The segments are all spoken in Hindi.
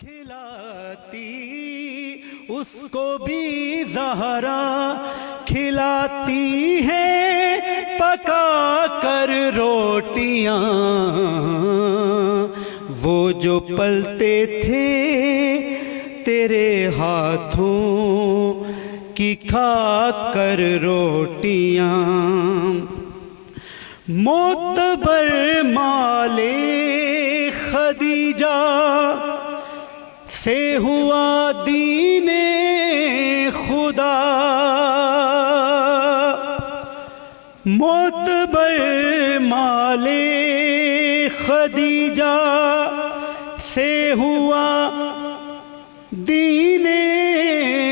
खिलाती उसको भी ज़हरा खिलाती है पका कर रोटियां। वो जो पलते थे तेरे हाथों की खा कर रोटियां। मोतबर माले खदीजा से हुआ दीने खुदा। मोतबर माले खदीजा से हुआ दीने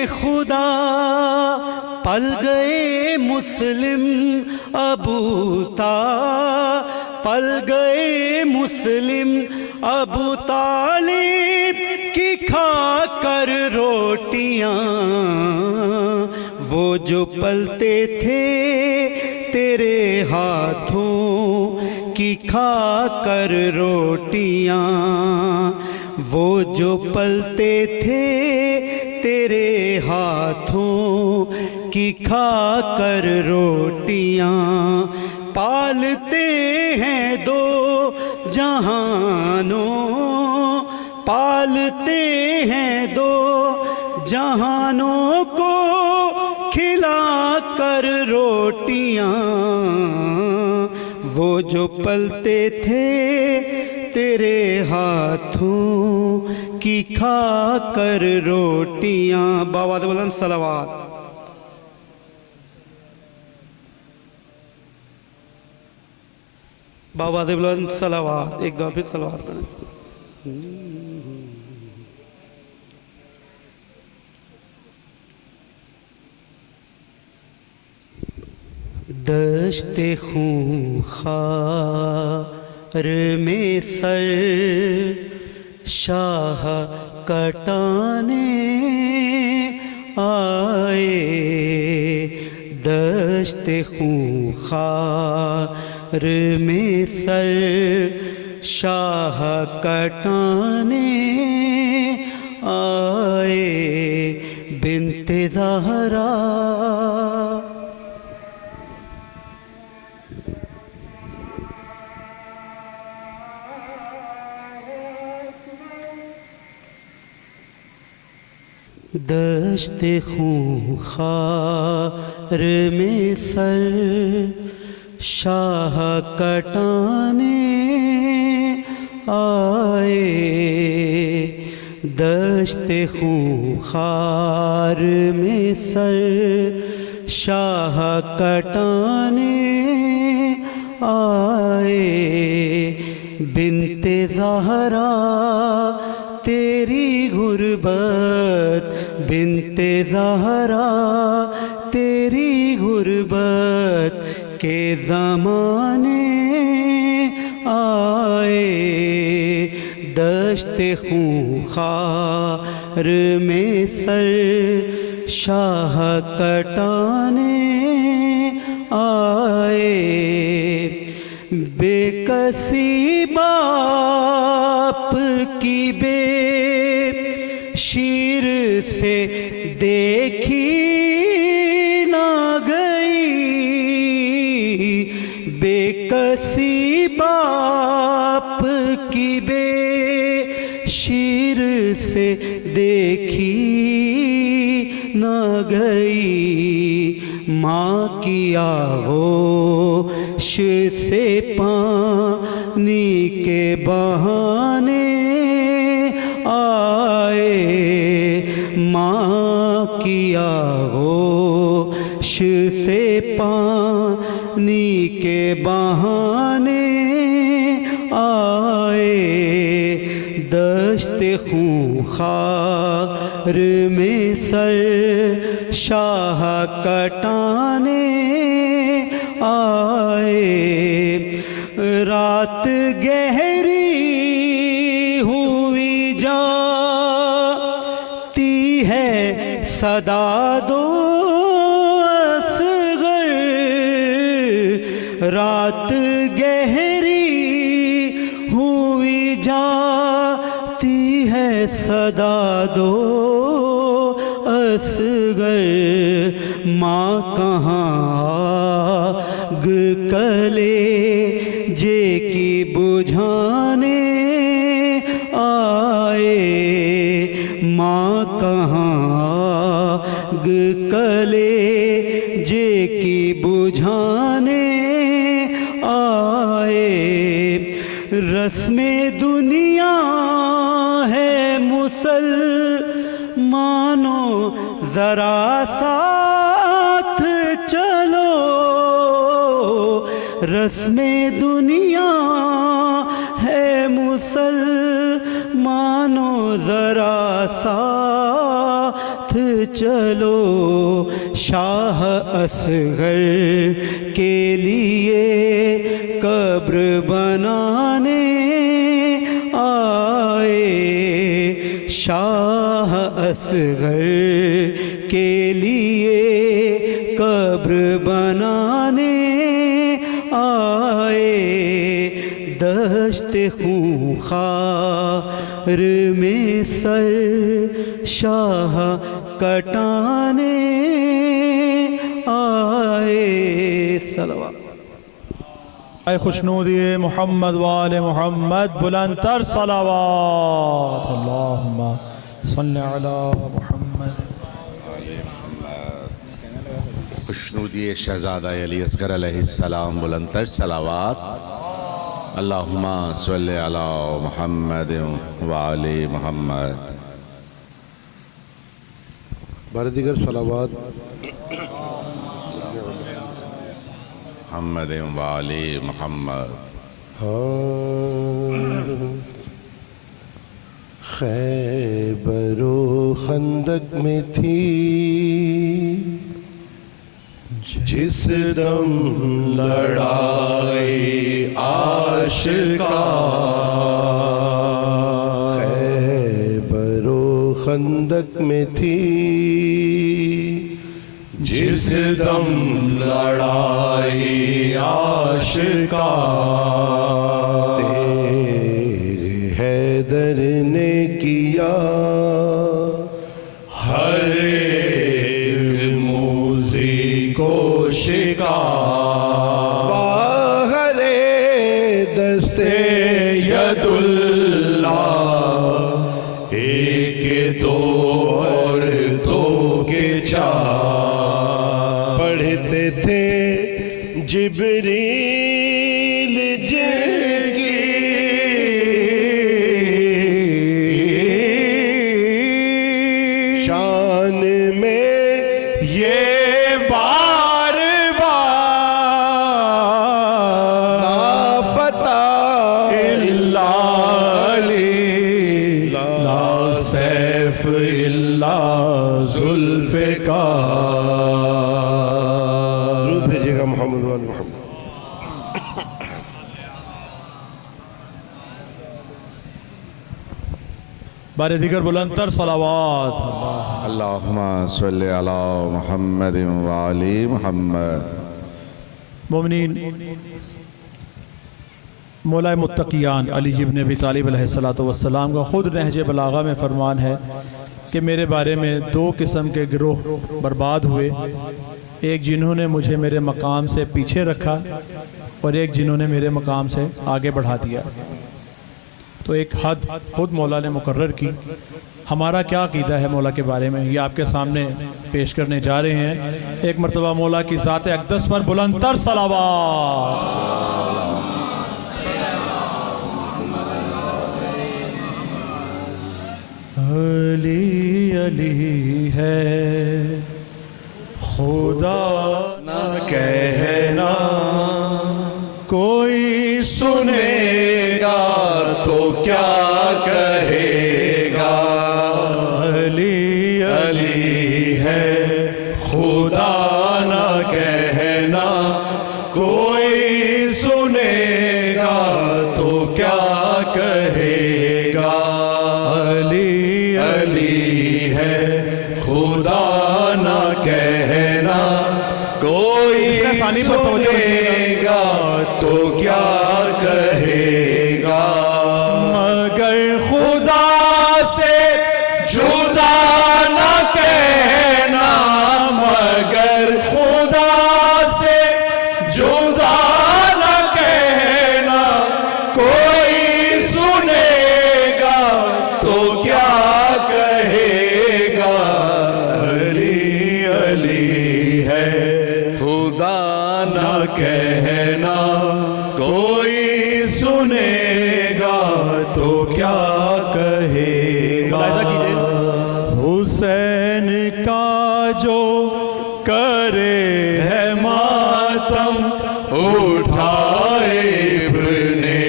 खुदा। पल गए मुस्लिम अबू पल गए मुस्लिम अबू तालिब की खा कर रोटियां। वो जो पलते थे तेरे हाथों की खा कर रोटियां। वो जो पलते थे तेरे हाथों की खा कर रोटियां। पालते हैं दो जहानों, पालते हैं दो जहानों को खिला कर रोटियां। वो जो पलते थे तेरे हाथों की खा कर रोटियां। बाबा बुलंद सलावत। बाबा बुलंद सलावत। एक दो फिर सलावत पढ़ें। दश्ते खूंखार में सर शाह कटाने आए। दश्ते खूंखार में सर शाह कटाने आए। बिन्ते ज़हरा दश्ते खूंखार में सर शाह कटाने आए। दश्ते खूंखार में सर शाह कटाने आए। बिन्ते ज़हरा तेरी गुर्बत, बिन्ते ज़हरा तेरी गुर्बत के ज़माने आए। दश्ते खूंखार में सर शाह कटाने आए। बेकसी बाप की शीर से देखी ना गई। बेकसी बाप की शीर से देखी ना गई। माँ की आगोश से पानी के बहाने आए। माँ की आगोश से पानी के बहाने आए। दश्ते खूंखार में सर शाह कटाने आए। रात गहरी हुई जाती है सदा दो असगर। रात गहरी हुई जाती है सदा दो असगर माँ कहाँ आग कले जे की बुझाने आए। माँ कहाँ आग कले जे की बुझाने आए। रस्मे दुनिया है मुसलमानो ज़रा साथ चलो। रस्मे दुनिया है मुसलमानो ज़रा साथ चलो। शाह असगर के लिए कब्र बनाने आए। शाह असगर के लिए कब्र बनाने आए। दश्त खूंखार में सर शाह कटाने आए। सलवा खुशनूदी मोहम्मद वाले मोहम्मद बुलंदतर सलावात। अल्लाहुम्मा सल्ली अला मोहम्मद। खुशनूदी शहज़ादा अली असगर अलैहिस्सलाम बुलंदतर सलावात। अल्लाहुम्मा सल्ली अला मोहम्मद व आले मोहम्मद। बारह दीगर सलावात मोहम्मद व आले मोहम्मद। खैबर खंदक में थी जिस दम लड़ाई आशिका। खैबर खंदक में थी जिस दम लड़ाई आशिका। तेरे हैदर ने किया हर एक मूज़ी को शिकार। बाहरे दस्ते यदुल्लाह एक दो और दो के चार। पढ़ते थे जिब्रील जिनकी शान में ये बार बार लाफता इल्ला अली ला सैफ इल्ला जुल्फ़िकार। भेजिएगा मोहम्मद वाले मोहम्मद। बारे दिगर बुलंदतर सलावात। अल्लाहुम्मा सल्ली अला मोहम्मद व आले मोहम्मद। मोमिनीन मौला मुत्तकियान अली इब्न अबी तालिब अलैहिस्सलातु वस्सलाम का ख़ुद नहज बलागा में फरमान है कि मेरे बारे में दो किस्म के गिरोह बर्बाद हुए। एक जिन्होंने मुझे मेरे मकाम से पीछे रखा और एक जिन्होंने मेरे मकाम से आगे बढ़ा दिया। तो एक हद खुद मौला ने मुकर्रर की। हमारा क्या अक़ीदा है मौला के बारे में, ये आपके सामने पेश करने जा रहे हैं। एक मरतबा मौला की ज़ात अक़दस पर बुलंदतर सलावात। अली अली है खुदा न कहना, कोई सुनेगा तो क्या कहेगा। अली अली है खुदा न कहना, कोई सुनेगा तो क्या कहेगा। अली अली है खुदा न कहना, कोई कहेगा। मुलाहिजा कीजिए, हुसैन का जो करे है मातम, उठाए इब्ने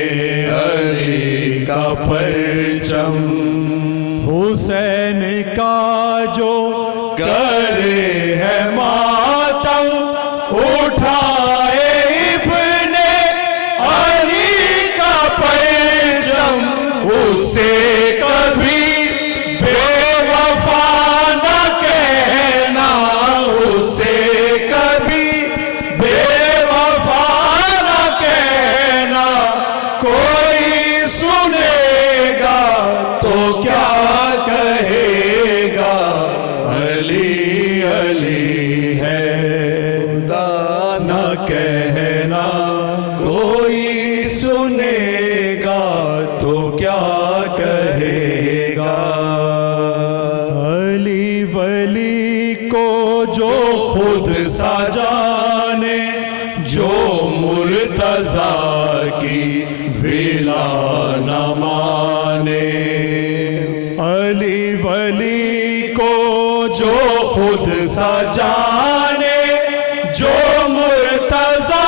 अली का परचम। हुसैन का जो करे है मातम, उठाए इब्ने अली का परचम। उसे कभी बेवफा न कहना, उसे कभी बेवफा न कहना। कोई सुनेगा तो क्या कहेगा, अली अली है खुदा न कहना। कोई सुनेगा तो क्या कहेगा। अली वली को जो खुद सा जाने, जो मुर्तजा की विला न माने। अली वली को जो खुद सा जाने, जो मुर्तजा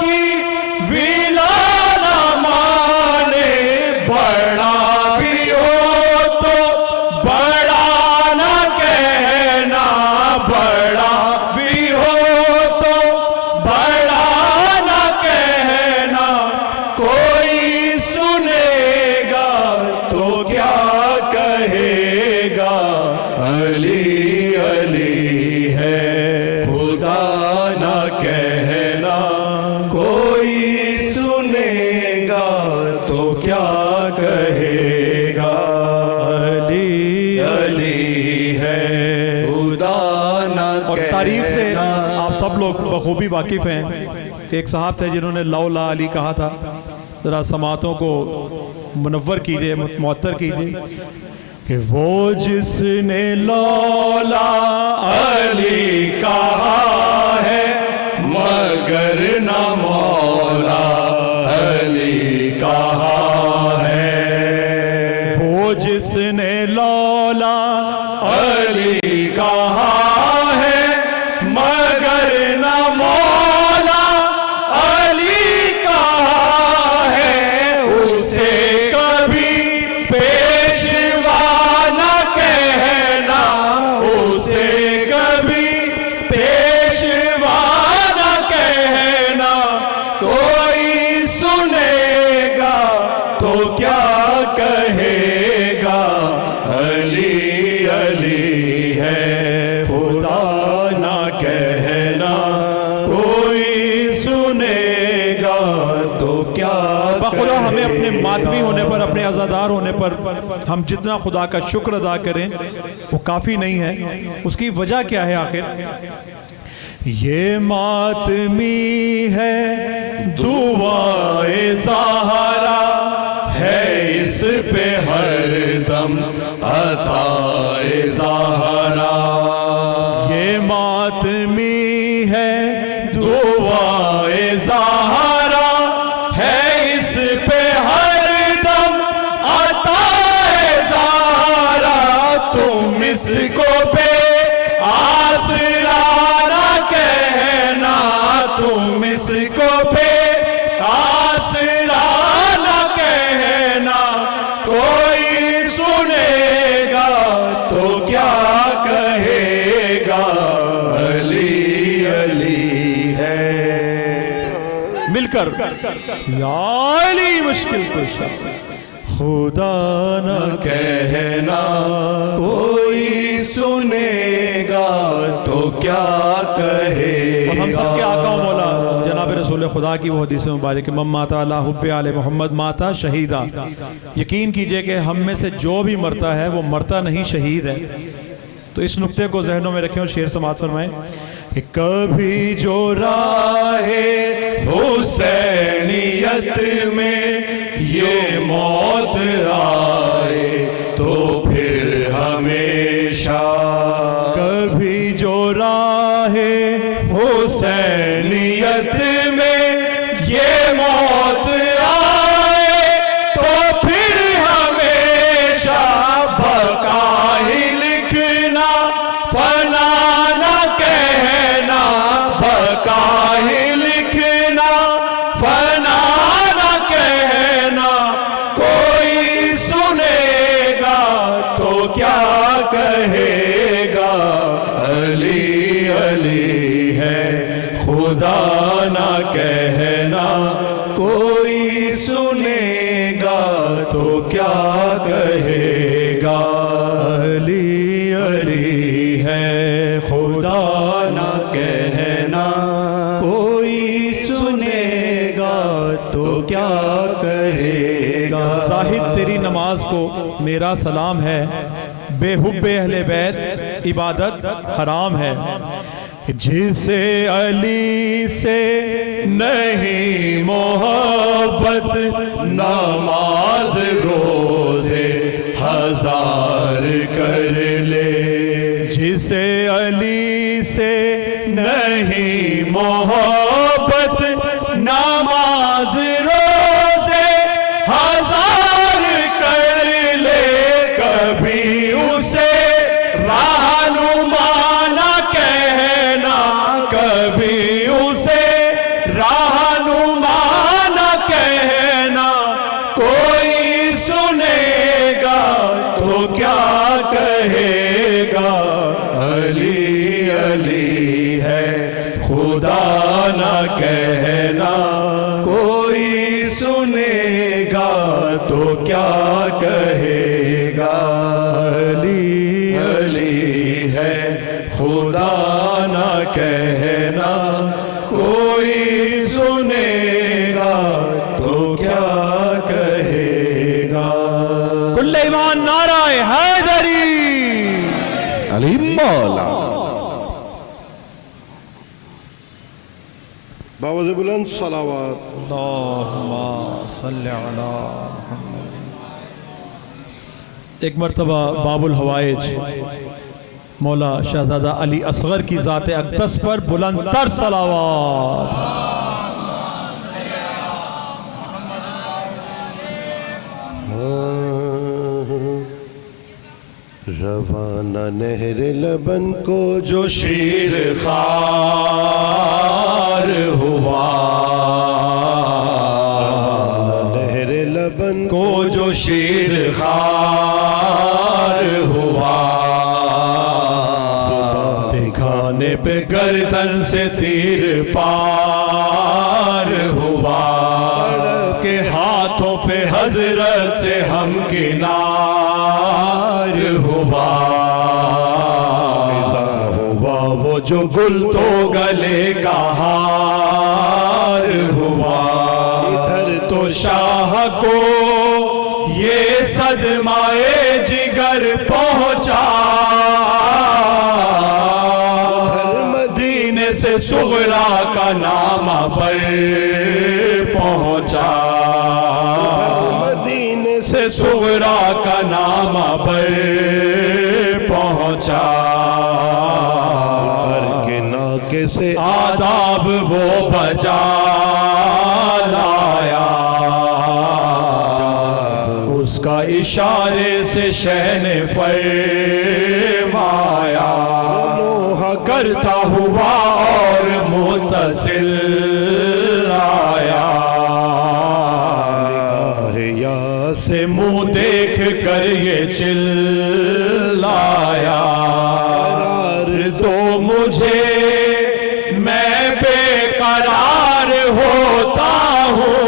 की विला न माने। बड़ा भी हो तो बड़ा न कहना, बड़ा भी हो तो बड़ा न कहना। कोई सुनेगा तो क्या कहेगा, अली अली है खुदा न कहना। कोई सुनेगा तो क्या कहेगा, अली अली है खुदा न और तारीफ से कहना। आप सब लोग बखूबी वाकिफ हैं कि एक साहब थे जिन्होंने लौला अली कहा था। ज़रा समातों को मुनव्वर कीजिए, मुअत्तर कीजिए कि वो जिसने लौला अली कहा है, मगर न मौला अली कहा है। वो जिसने लौला अली कहा है, मगर न मौला अली कहा है। उसे कभी पेशवा न कहना, उसे कभी पेशवा न कहना। कोई सुनेगा तो क्या कहेगा, अली अली है खुदा न कहना। कोई सुनेगा तो क्या खुदा हमें अपने कहेगा। मातमी होने पर, अपने आज़ादार होने पर हम जितना खुदा का शुक्र अदा करें वो काफ़ी नहीं है। उसकी वजह क्या है आखिर? ये मातमी है दुआए ज़हरा है, इस पे हर दम अताए ज़हरा। ये मातमी है दुआए ज़हरा है, इस पे हर दम अताए ज़हरा। तुम इसको पे आसरा न कहना, तुम इसको पे आसरा न कहना। कोई सुनेगा तो क्या कहेगा, अली अली है। मिलकर या अली मुश्किल कुशा खुदा न कहना। कोई सुनेगा तो क्या कहेगा। और हम सबके आका मौला जनाब रसूल खुदा की वो हदीस मुबारक मम माता अला हुब्बे आले मोहम्मद माता शहीदा। यकीन कीजिए कि हम में से जो भी मरता है वो मरता नहीं, शहीद है। तो इस नुक्ते को जहनों में रखें और शेर समात फरमाएं कि कभी जो राहे हुसैनियत में ये मौत आए तो फिर हमेशा। कभी जो राहे हुसैनियत में ये मौत आए तो फिर हमेशा। को मेरा सलाम है, बेहुब्बे अहले बैत इबादत हराम है। जिसे अली से नहीं मोहब्बत, नमाज रोजे हजार कर ले। जिसे अली से नहीं मोहब्बत, नमाज रोजे हजार कर ले। कभी उसे रहनुमा ना कहना, कभी उसे रहनुमा ना कहना। कोई सुनेगा तो क्या कहेगा, अली अली है खुदा ना कहना। कोई सुनेगा तो क्या कहेगा, अली अली है खुदा ना कहना। कोई सुनेगा तो क्या कहेगा। कुल्ले ईमान नाराए हैदरी। अली मौला। बावज़ बुलंद सलावत। अल्लाहुम्मा सल्ली अला मुहम्मद। एक मरतबा बाबुल हवाइज मौला शहजादा अली असगर की ज़ात अक़दस पर बुलंद तर सलावत। रवाना नहर लबन को जो शीर खार हुआ, नहर लबन को जो शीर खार हुआ। दिखाने पे गर्दन से तीर पार हुआ, के हाथों पे हजरत से हम किनार हुआ। वो जो गुल तो गले का हार हुआ। इधर तो शाह को ये सदमाए जिगर पहुंचा, मदीने से सुगरा का नाम पर पहुंचा। मदीने से सुगरा का नाम पर पहुंचा। के नाके से आदाब वो बजा लाया, उसका इशारे से शहन फरमाया। लोहा करता हुआ और मुतसिल आया, या से मुंह देख कर ये चिल्लाया। दो मुझे मैं बेकरार होता हूँ,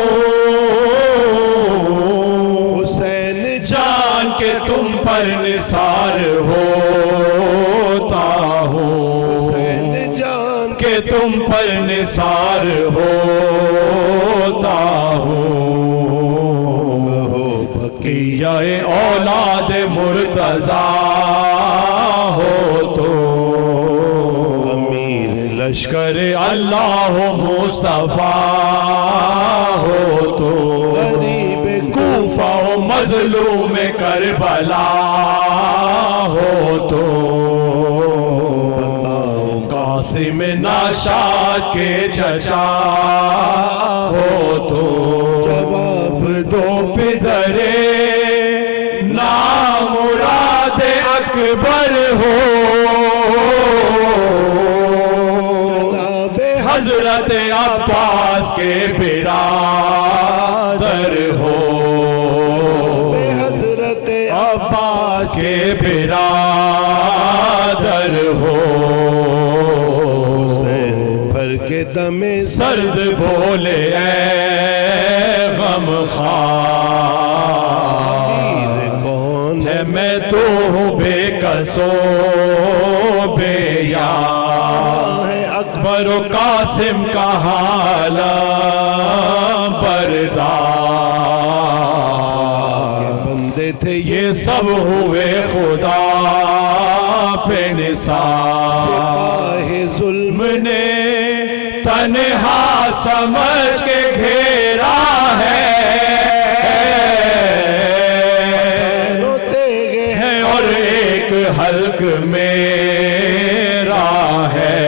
हुसैन जान के तुम पर निसार होता हूँ। हुसैन जान के तुम पर निसार होता हूँ। बकिया औलाद मुर्तजा हो तो, अमीर लश्कर अल्लाह मुस्तफा हो तो, गरीब कूफा मजलूम करबला हो तो, कासिम नाशाद के चचा हो तो, जवाब दो पिदरे ना मुराद अकबर हो। जनाबे हजरत अब्बास के बिरादर हो, हजरत अब्बास के बिरादर हो। भर के दमे सर्द बोले ऐ गम खार, कौन है मैं तो हूँ बेकसो बेयार। है अकबर व कासिम का हाला बरदार, बंदे थे ये सब हुए खुदा पे निसार। सिपाही जुल्म ने तन्हा समझ के घेरा है, रोते गए है और एक हल्क मेरा है।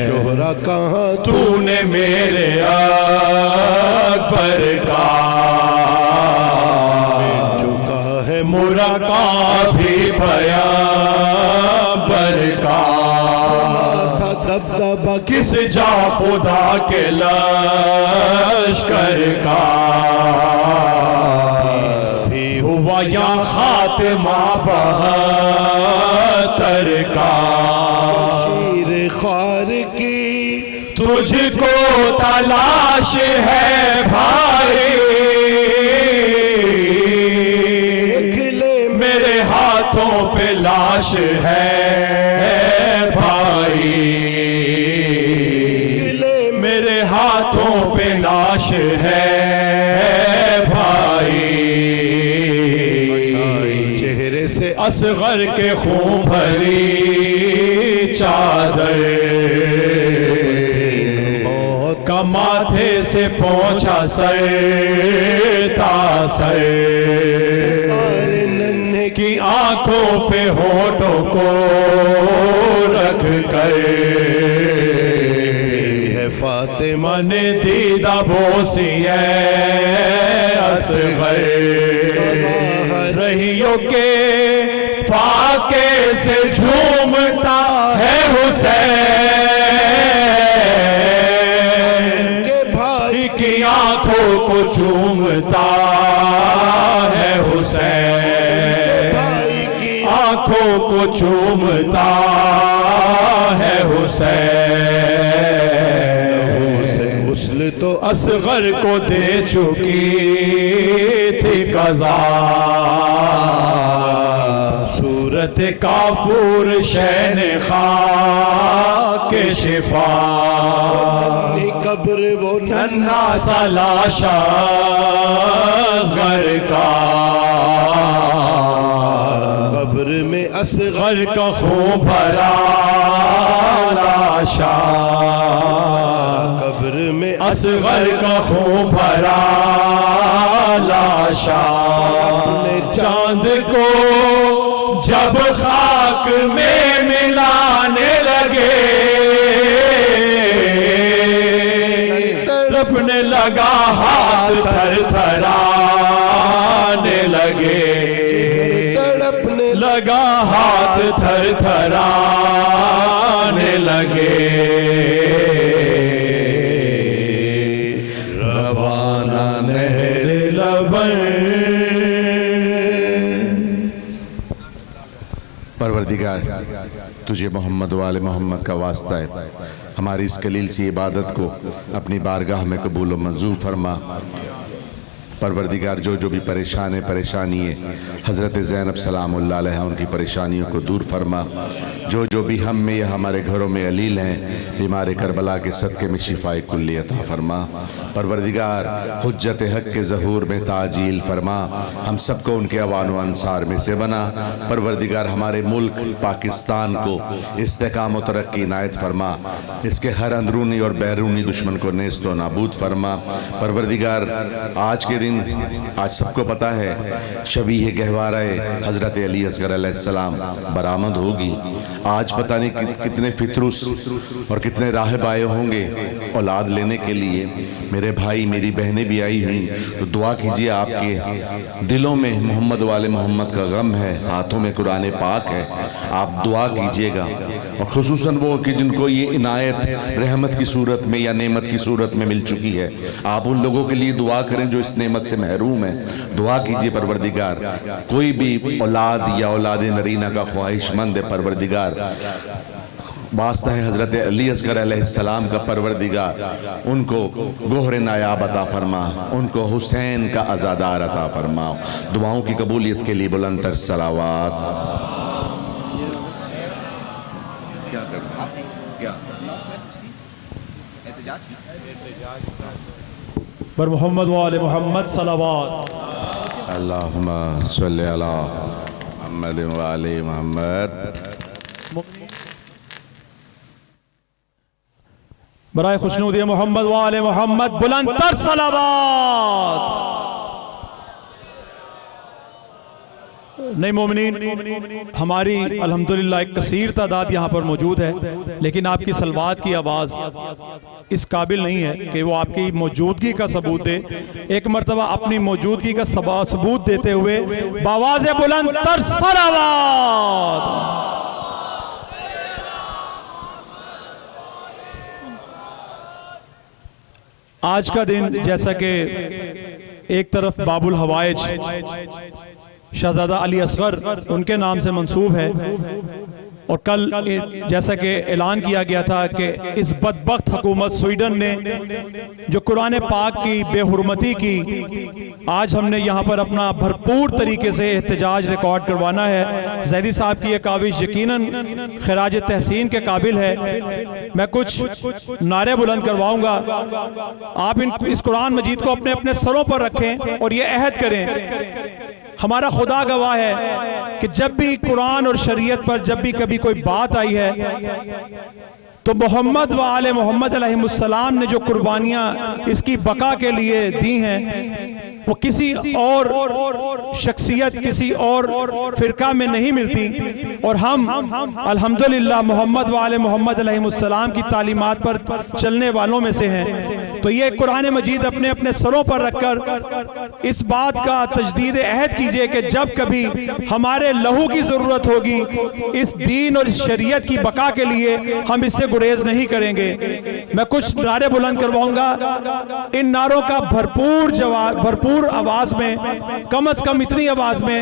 शोहरा कहाँ तूने मेरे अकबर का चुका है मुरका भी पैगंबर का। था दबदबा किस जा खुदा के लश्कर का, भी हुआ या खातिमा बहत्तर का। शीर ख्वार की तुझको तलाश है भाई, खिले मेरे हाथों पे लाश है भाई, खिले मेरे हाथों पे लाश है भाई। चेहरे से असगर के खून भरी चादर मौत का माथे से पहुंचा सर तासर अरे नन्हे की आंखों पे होठों को रख कर है फातिमा मन दीदा बोसिए असगर रहियो के फाके से झूमता है हुसैन के भाई की आंखों को चूमता है हुसैन, भाई की आंखों को चूमता है हुसैन। हुस्न तो असगर को दे चुकी थी कज़ा, सूरत काफूर शैन खाके शिफा। अपनी कब्र वो नन्हा सा लाशा असगर का, कब्र में असगर घर का खून भरा लाशा, कब्र में असगर का खून भरा लाशा। चांद को जब खाक में मिलाने लगे, तड़पने लगा हाथ थर थराने लगे, तड़पने लगा हाथ थर थराने लगे। रवाना नहर लबन। परवरदिगार तुझे मोहम्मद वाले मोहम्मद का वास्ता है, हमारी इस कलील सी इबादत को अपनी बारगाह में कबूल व मंजूर फरमा। परवरदिगार जो जो भी परेशान है, परेशानी है, हज़रत ज़ैनब सलामुल्लाह अलैहा उनकी परेशानियों को दूर फरमा। जो जो भी हम में या हमारे घरों में अलील हैं, बीमार करबला के सदक़े में शिफाए कुल्ली अता फरमा। परवरदिगार हुज्जत हक़ के ज़हूर में ताजील फरमा, हम सबको उनके अवान व अंसार में से बना। परवरदिगार हमारे मुल्क पाकिस्तान को इस्तेकाम व तरक्की इनायत फरमा, इसके हर अंदरूनी और बैरूनी दुश्मन को नेस्त व नाबूद फरमा। परवरदिगार आज के दिन, आज सबको पता है शबीह गहवारा हज़रत अली असगर अलैहिस्सलाम बरामद होगी। आज पता नहीं कितने फितरुस और कितने राहब आए होंगे औलाद लेने के लिए। मेरे भाई मेरी बहनें भी आई हुई, तो दुआ कीजिए, आपके दिलों में मोहम्मद वाले मोहम्मद का गम है, हाथों में कुरान पाक है, आप दुआ कीजिएगा। और खुसूसन वो कि जिनको ये इनायत रहमत की सूरत में या नेमत की सूरत में मिल चुकी है, आप उन लोगों के लिए दुआ करें जो इस नेमत से महरूम है। दुआ कीजिए परवरदिगार, कोई भी औलाद या औलाद नरीना का ख्वाहिशमंद है, परवरदिगार वास्ता है हज़रत अली असगर अलैहिस्सलाम का, परवरदिगार उनको गोहरे नायाब अता फरमा, उनको हुसैन का आज़ादार अता फरमा। दुआओं की कबूलियत के लिए बुलंदतर सलावात। पर मोहम्मद वाले मोहम्मद सलावात। अल्लाहुम्मा सल्लि अला मुहम्मद व आले मुहम्मद। बराए खुशनूदी मोहम्मद व आले मोहम्मद बुलंद तर सलावत। नहीं मोमिनीन, हमारी अल्हम्दुलिल्लाह एक कसीर तादाद यहाँ पर मौजूद है, लेकिन आपकी सलवात की आवाज़ इस काबिल नहीं है कि वो आपकी मौजूदगी का सबूत दे। एक मरतबा अपनी मौजूदगी का सबूत देते हुए बावाज़ बुलंद तर सलावत। आज का दिन जैसा कि एक तरफ बाबुल हवाइज शहजादा अली असगर उनके नाम से मंसूब है, और कल जैसा कि ऐलान किया गया था कि इस बदबख्त हुकूमत स्वीडन ने जो कुरान पाक की बेहुरमती की, आज हमने यहाँ पर अपना भरपूर तरीके से एहतजाज रिकॉर्ड करवाना है। जैदी साहब की ये काविश यकीनन खराज तहसीन के काबिल है। मैं कुछ नारे बुलंद करवाऊंगा, आप इस कुरान मजीद को अपने अपने सरों पर रखें और ये अहद करें। हमारा खुदा गवाह है कि जब भी कुरान और शरीयत पर जब भी कभी कोई बात आई है तो मोहम्मद व आले मोहम्मद अलैहिमुस्सलाम ने जो कुर्बानियां इसकी बका के लिए दी हैं वो किसी और शख्सियत, किसी और फिरका में नहीं मिलती। और हम अल्हम्दुलिल्लाह मोहम्मद व आले मोहम्मद अलैहिमुस्सलाम की तालीमात पर चलने वालों में से हैं। तो ये कुरान मजीद अपने अपने सरों पर रखकर इस बात का तजदीद अहद कीजिए कि जब कभी हमारे लहू की ज़रूरत होगी इस दीन और इस शरीयत की बका के लिए, हम इससे गुरेज नहीं करेंगे। मैं कुछ नारे बुलंद करवाऊंगा, इन नारों का भरपूर जवाब, भरपूर आवाज में, कम से कम इतनी आवाज में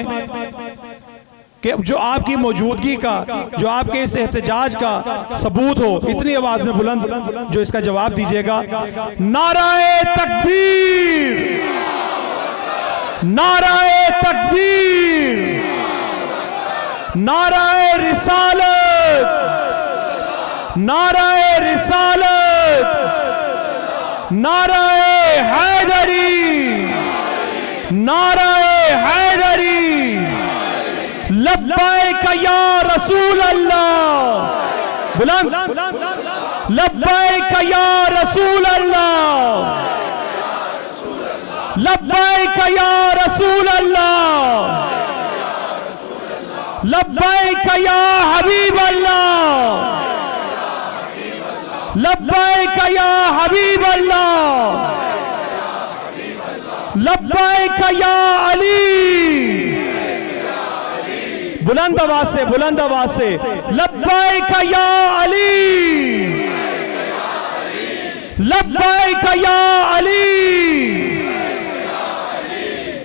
कि जो आपकी मौजूदगी का, जो आपके इस एहतजाज का सबूत हो, इतनी आवाज में बुलंद जो इसका जवाब दीजिएगा। नाराए तकबीर, नाराए तकबीर, नाराए रिसालत, नाराए रिसालत, नाराए हैदरी, नाराए हैदरी, लब्बैक या रसूल अल्लाह, बुलंद लब्बैक या रसूल अल्लाह, लब्बैक या रसूल अल्लाह, लब्बैक या हबीब अल्लाह, लब्बैक या हबीब अल्लाह, लब्बैक या अली। बुलंद आवाज से, बुलंद आवाज से, लब्बैक या अली, लब्बैक या अली,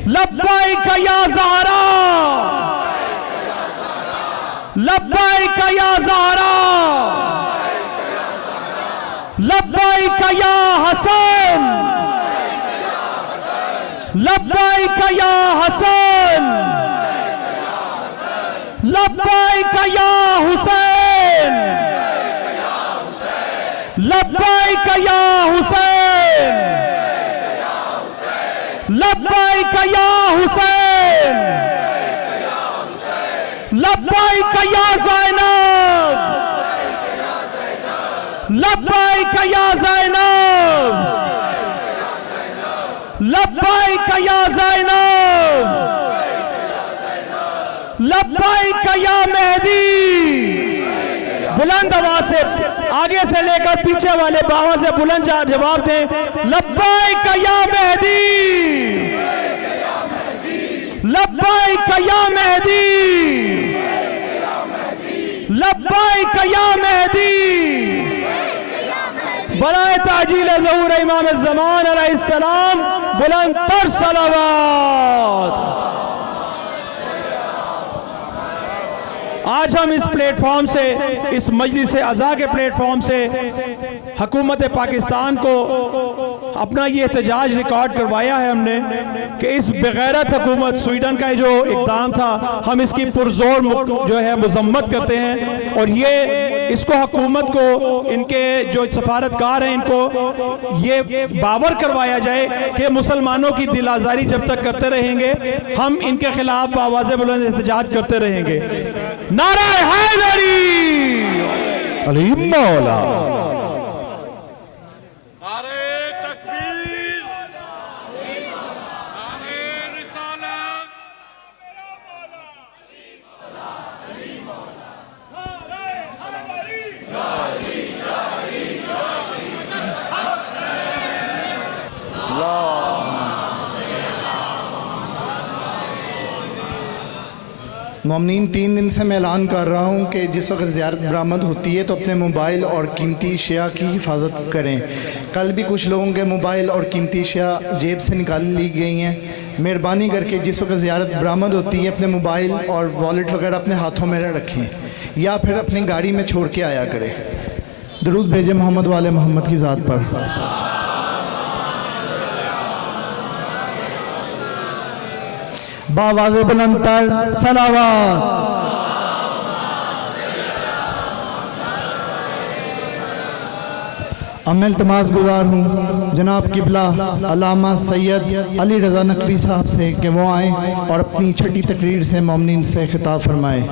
लब्बैक या ज़हरा, लब्बैक या ज़हरा, लब्बैक या हसन, लब्बैक या हसन, लब्बैक या हुसैन, लब्बैक या हुसैन, लब्बैक या हुसैन, लब्बैक या ज़ैनब, लब्बैक या ज़ैनब, लब्बैक या ज़ैनब, लब्बैक या मेहदी। बुलंद आवाज से, आगे से लेकर पीछे वाले बाबा से बुलंद जवाब दें। लब्बैक या मेहदी, लब्बैक या मेहदी, लब्बैक या मेहदी। बराए ताजील ज़हूर इमाम ज़मान अलैहिस्सलाम बुलंद तर सलावत। आज हम इस प्लेटफॉर्म से, इस मजलिस अज़ा के प्लेटफॉर्म से हुकूमत पाकिस्तान को अपना ये एहतजाज रिकॉर्ड करवाया है हमने कि इस बेगैरत हुकूमत स्वीडन का जो इक़दाम था, हम इसकी पुरज़ोर जो है मज़म्मत करते हैं। और ये इसको हुकूमत को, इनके जो सफारतकार हैं, इनको ये बावर करवाया जाए कि मुसलमानों की दिल आज़ारी जब तक करते रहेंगे हम इनके खिलाफ आवाज़ बुलंद एहतजाज करते रहेंगे। नारा हैदरी अली मौला। मोमिनीन, 3 दिन से मैं ऐलान कर रहा हूँ कि जिस वक्त ज़ियारत बरामद होती है तो अपने मोबाइल और कीमती अशिया की हिफाजत करें। कल भी कुछ लोगों के मोबाइल और कीमती अशिया जेब से निकाल ली गई हैं। मेहरबानी करके जिस वक्त ज़ियारत बरामद होती है अपने मोबाइल और वॉलेट वगैरह अपने हाथों में रखें या फिर अपनी गाड़ी में छोड़ के आया करें। दरूद भेजे मोहम्मद वाले मोहम्मद की ज़ात पर। बावाज़े बुलंद पर सलावत। अब मैं इल्तिमास गुज़ार हूँ जनाब किबला अल्लामा सैयद अली रज़ा नकवी साहब से कि वो आएँ और अपनी छठी तकरीर से मोमिनीन से खिताब फरमाएँ।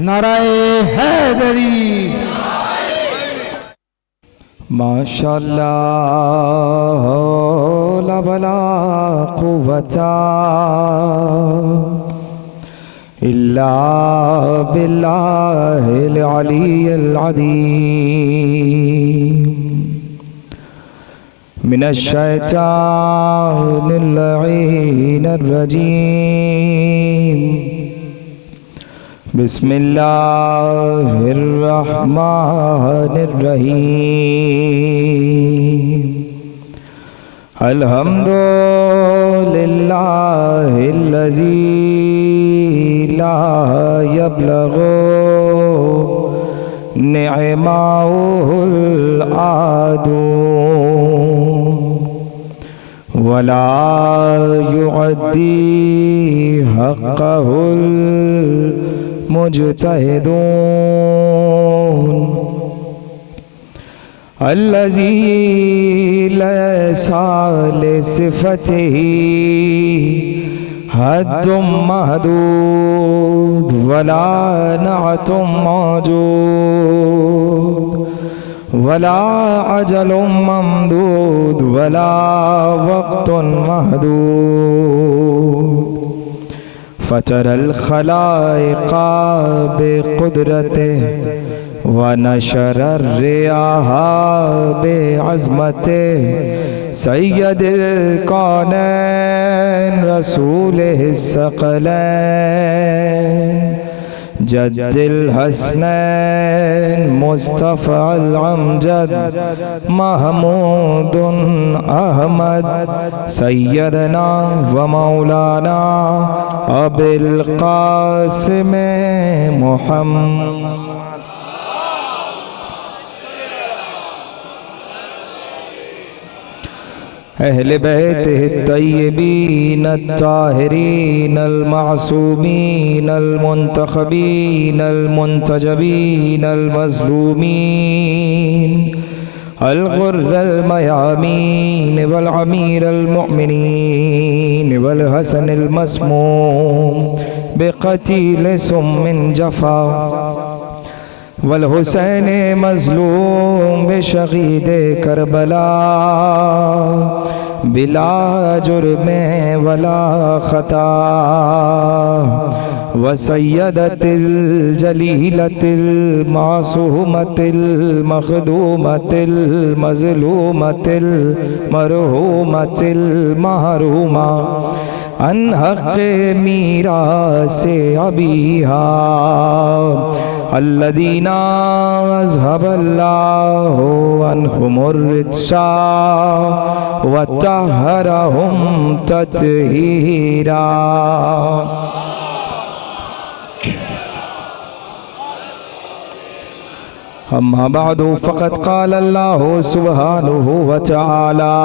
नाराए हैदरी। माशाअल्लाह ला वला कुव्वता इल्ला बिल्लाहिल अलिय्यिल अज़ीम मिनश शैतानिर लईनिर रजीम बिस्मिल्लाहिर रहमानिर रहीम अल्हम्दुलिल्लाहिल्लज़ी ला यब्लगु निअमाहुल आदू वला युअद्दी हक़्क़हुल मुजतहिदून अल्लज़ी लैसा लिसिफ़तिही हद्दुम महदूद वला नअतुम मौजूद वला अजलुम ममदूद वला वक़्तुन महदूद फ़तरल ख़लाइक़ा बिक़ुदरतिही व नशरर रियाहा बेअज़मतिही सय्यदिल कौनैन रसूलिहिस सकलैन जद्दिल हसनैन मुस्तफ़ाल अमजद महमूदुन अहमद सैयदना व मौलाना अबिल क़ासिम मुहम्मद अहले बैतिहि तय्यबीन अत्ताहिरीन अल-मासूमीन अल-मुंतखबीन अल-मुंतजबीन अल-मज़लूमीन अल-गुर्र अल-मयामीन वल-अमीर अल-मुअमिनीन वल-हसन अल-मस्मूम बिक़तील सुम्मिन जफ़ा वल-हुसैन मज़लूम बिशहीद करबला बिला जुर्म वला खता व सय्यदतिल जलीलतिल मासूमतिल मखदूमतिल मज़लूमतिल मरहूमतिल महरूमा अन हक़्क़े मीरासे अबीहा अल्लज़ीना अज़हबल्लाहु अन्हुमुर रिज्सा व तहहरहुम तत्हीरा। अम्मा बादु फ़क़द क़ाल अल्लाहु सुब्हानहु व तआला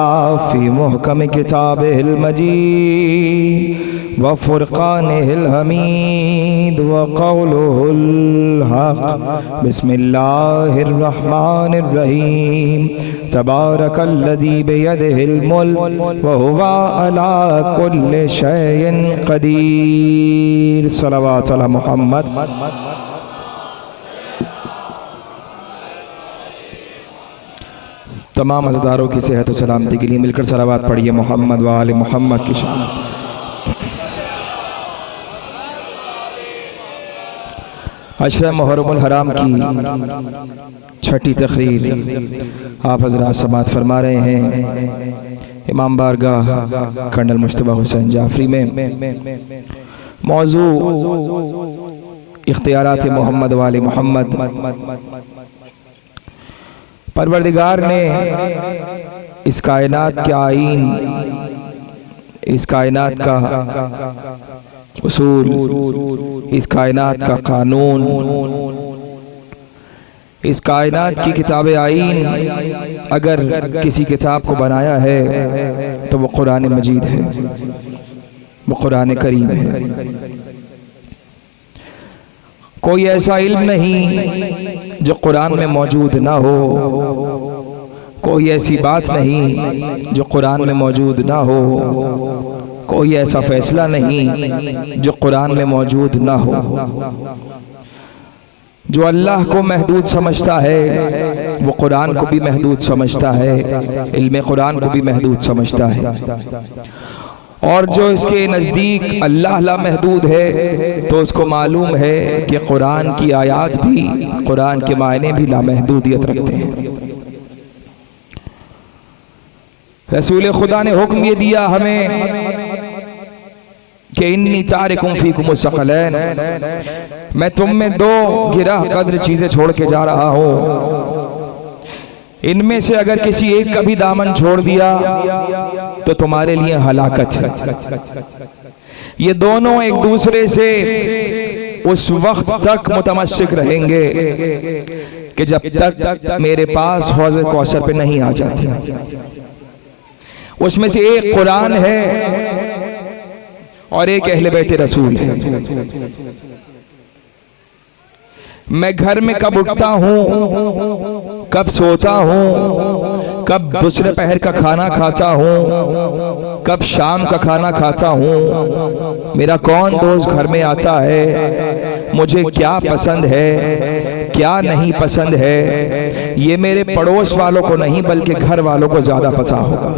फ़ी मुहकम किताबिहिल मजीद व फ़ुरक़ानिहिल हमीद व क़ौलुहुल हक़। बिस्मिल्लाहिर रहमानिर रहीम। तबारकल्लज़ी बियदिहिल मुल्क व हुवा अला कुल्लि शैइन क़दीर। सल्लल्लाहु अला मुहम्मद। तमाम अज़दारों की सेहत और सलामती के लिए मिलकर सलावत पढ़िए मोहम्मद व आले मोहम्मद की शान। अशरा मुहर्रमुल हराम की छठी तकरीर आप हज़रात समाअत फरमा रहे हैं इमाम बारगाह कर्नल मुश्तबा हुसैन जाफरी में। मौजू इख्तियारात मोहम्मद व आले मोहम्मद। परवरदिगार ने इस कायनात के आईन, इस कायनात का उसूल, इस कायनात का कानून, इस कायनात की किताब आईन अगर किसी किताब को बनाया है तो वो कुरान मजीद है, वो कुरान करीम है। कोई ऐसा इल्म नहीं जो कुरान में मौजूद ना हो, कोई ऐसी बात नहीं जो कुरान में मौजूद ना हो, कोई ऐसा फैसला नहीं जो कुरान में मौजूद ना हो। जो अल्लाह को महदूद समझता है वो कुरान को भी महदूद समझता है, इल्म कुरान को भी महदूद समझता है। और जो इसके नज़दीक अल्लाह ला महदूद है तो उसको मालूम है कि कुरान की आयात भी, कुरान के मायने भी लामहदूदियत रखते हैं। रसूल खुदा ने हुक्म ये दिया हमें कि इन्नी तारिकुम फीकुम सकलैन, मैं तुम में दो गिरह कद्र चीज़ें छोड़ के जा रहा हूँ। इनमें से अगर किसी एक का भी दामन छोड़ दिया तो तुम्हारे लिए हलाकत है। ये दोनों एक दूसरे से उस वक्त तक मुतमस्सिक रहेंगे कि जब तक मेरे पास हौज़ कौसर पे नहीं आ जाते। उसमें से एक कुरान है और एक अहले बैत रसूल है। मैं घर में कब उठता हूँ, कब सोता हूँ, कब दूसरे पहर का खाना खाता हूँ, कब शाम का खाना खाता हूँ, मेरा कौन दोस्त घर में आता है, मुझे क्या पसंद है, क्या नहीं पसंद है, ये मेरे पड़ोस वालों को नहीं बल्कि घर वालों को ज्यादा पता होगा।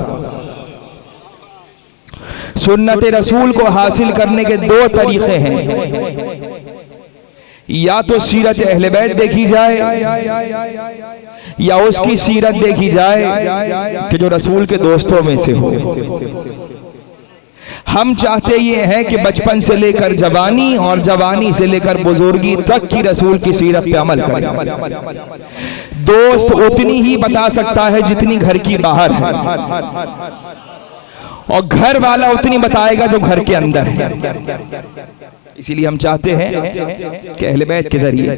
सुन्नत रसूल को हासिल करने के दो तरीके हैं, या तो सीरत अहले बैत देखी जाए या उसकी सीरत देखी जाए कि जो रसूल के दोस्तों में से हो। हम चाहते ये हैं कि बचपन से लेकर जवानी और जवानी से लेकर बुजुर्गी तक की रसूल की सीरत पे अमल करें। दोस्त उतनी ही बता सकता है जितनी घर की बाहर है, और घर वाला उतनी बताएगा जो घर के अंदर है। इसीलिए हम चाहते हैं कि अहले बैत के जरिए,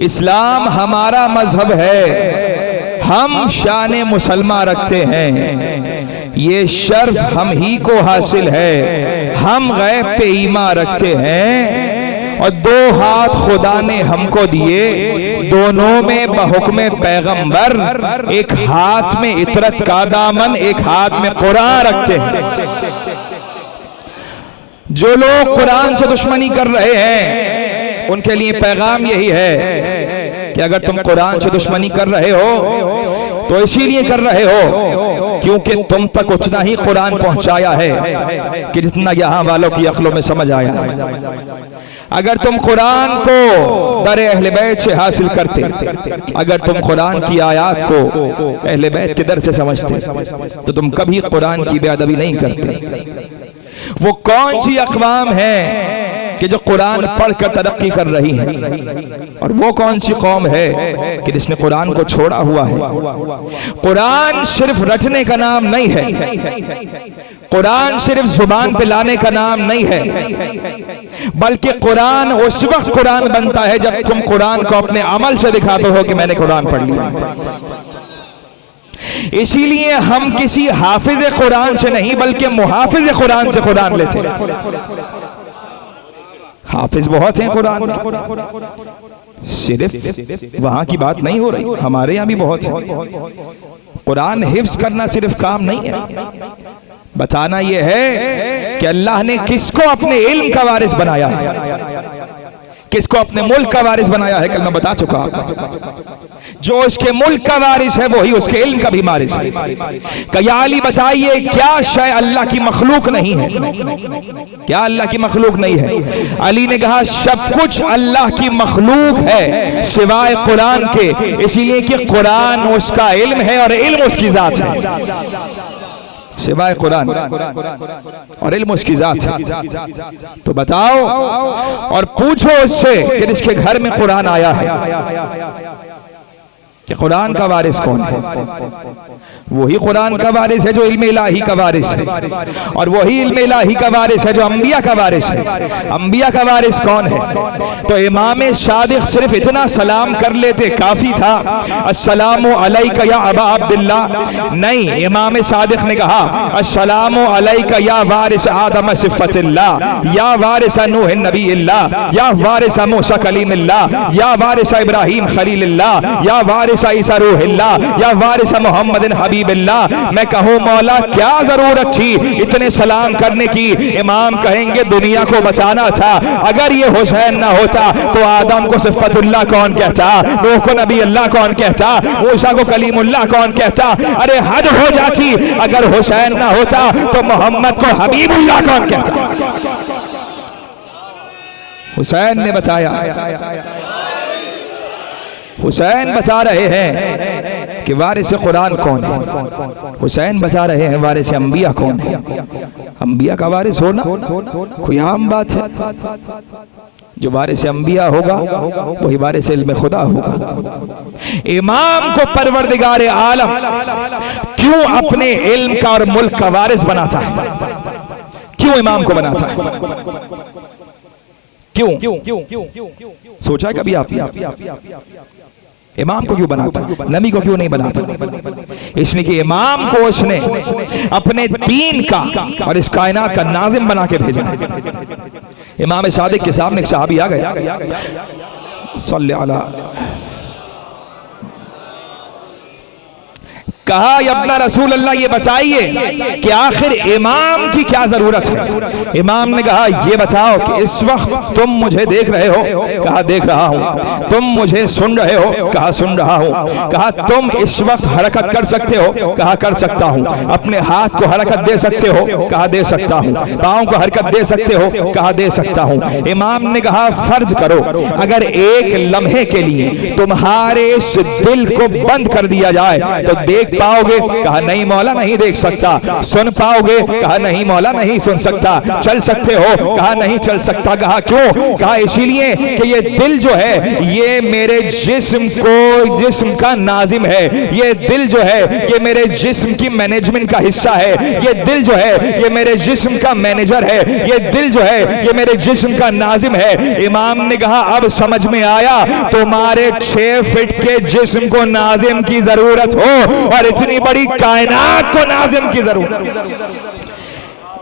इस्लाम हमारा मजहब है, हम शान मुसलमान रखते हैं, ये शर्फ हम ही को हासिल है, हम गैब पे ईमान रखते हैं, और दो हाथ खुदा ने हमको दिए, दोनों में बहुक्म पैगंबर, एक हाथ में इतरत का दामन, एक हाथ में कुरान रखते हैं। जो लोग कुरान से दुश्मनी कर रहे हैं उनके लिए पैगाम यही है कि अगर तुम कुरान से दुश्मनी कर रहे हो तो इसीलिए कर रहे हो क्योंकि तुम तक उतना ही कुरान पहुंचाया है कि जितना यहाँ वालों की अक्लों में समझ आया है। अगर तुम कुरान को दर अहले बैत से हासिल करते, अगर तुम कुरान की आयात को अहले बैत के दर से समझते तो तुम कभी कुरान की बेअदबी नहीं करते। वो कौन सी अक़वाम है कि जो कुरान पढ़कर तरक्की कर रही है, और वो कौन सी कौम है कि जिसने कुरान को छोड़ा हुआ है। कुरान सिर्फ रटने का नाम नहीं है, कुरान सिर्फ जुबान पे लाने का नाम नहीं है, बल्कि कुरान उस वक्त कुरान बनता है जब तुम कुरान को अपने अमल से दिखाते हो कि मैंने कुरान पढ़ लिया। इसीलिए हम किसी हाफिज कुरान से नहीं बल्कि मुहाफिज कुरान से कुरान लेते हैं। हाफिज बहुत हैं कुरान के, सिर्फ वहां की बात नहीं हो रही, हमारे यहाँ भी बहुत है। कुरान हिफ्ज करना सिर्फ काम नहीं है, बताना यह है कि अल्लाह ने किसको अपने इल्म का वारिस बनाया है, किसको अपने मुल्क का वारिस बनाया है। कल मैं बता चुका, जो उसके मुल्क का वारिस है वही उसके इल्म का भी वारिस है। क्या अली बताइए, क्या शय अल्लाह की मखलूक नहीं है? क्या अल्लाह की मखलूक नहीं है? अली ने कहा सब कुछ अल्लाह की मखलूक है सिवाय कुरान के, इसीलिए कि कुरान उसका इल्म है और इल्म उसकी जात है। सिवाय कुरान और इल्म उसकी जात है। तो बताओ और पूछो उससे कि जिसके घर में कुरान आया है कि कुरान का वारिस कौन है? वही कुरान का वारिस है जो इल्म इलाही का वारिस है, और वही इल्म इलाही का वारिस है जो अंबिया का वारिस है। अंबिया का वारिस कौन है? तो इमाम सादिक सिर्फ इतना सलाम कर लेते काफी था, अस्सलामु अलैका या अबा अब्दुल्लाह। नहीं, इमाम सादिक ने कहा अस्सलामु अलैका या वारिस आदम सिफ़तिल्लाह, या वारिस नूह नबील्लाह, या वारिस मूसा कलीमुल्लाह, या वारिस इब्राहीम खलीलुल्लाह, या वारिस ईसा रूहुल्लाह, या वारिस मोहम्मद हबीबिल्लाह। मैं कहूँ मौला क्या जरूरत थी इतने सलाम करने की? इमाम कहेंगे दुनिया को बचाना था। अगर ये हुसैन ना होता तो आदम को सिफ़तुल्लाह कौन कहता, नूह को नबी अल्लाह कौन कहता, मूसा को कलीमुल्लाह कौन कहता? अरे हद हो जाती, अगर हुसैन ना होता तो मोहम्मद को हबीबुल्लाह कौन कहता? हुसैन ने बताया, हुसैन बता रहे हैं कि वारिस कुरान कौन है। हुसैन बता रहे हैं वारिस अंबिया कौन है। अंबिया का वारिस होना कोई आम बात है। जो वारिस अंबिया होगा वही वारिस इल्म खुदा होगा। इमाम को परवरदिगार आलम क्यों अपने इल्म का और मुल्क का वारिस बनाता है? क्यों इमाम को बनाता है? क्यों? सोचा है कभी आप? इमाम को क्यों बनाता, नबी को क्यों नहीं बनाता? इसलिए कि इमाम को उसने अपने दीन का और इस कायनात का नाजिम बना के भेजा। इमाम सादिक के सामने एक सहाबी आ गया, सल्लल्लाहु अलैहि, कहा अपना रसूल अल्लाह ये बताइए कि आखिर इमाम की क्या जरूरत है? इमाम ने कहा ये बताओ कि इस वक्त तुम मुझे देख रहे हो? कहा देख रहा हूं। तुम मुझे सुन रहे हो? कहा सुन रहा हूं। कहा तुम इस वक्त हरकत कर सकते हो? कहा कर सकता हूं। अपने हाथ को हरकत दे सकते हो? कहा दे सकता हूं। पांव को हरकत दे सकते हो? कहा दे सकता हूं। इमाम ने कहा फर्ज करो अगर एक लम्हे के लिए तुम्हारे इस दिल को बंद कर दिया जाए तो देख पाओगे? कहा नहीं मौला नहीं देख सकता। सुन पाओगे? कहा नहीं मौला नहीं सुन सकता। चल सकते हो? कहा नहीं चल सकता। कहा क्यों? कहा इसीलिए कि ये दिल जो है ये मेरे जिस्म का नाजिम है। ये दिल जो है ये मेरे जिस्म की मैनेजमेंट का हिस्सा है। ये दिल जो है ये मेरे जिस्म का मैनेजर है। ये दिल जो है ये मेरे जिस्म का नाजिम है। इमाम ने कहा अब समझ में आया, तुम्हारे 6 फीट के जिस्म को नाजिम की जरूरत हो और इतनी बड़ी कायनात को नाजिम की जरूरत।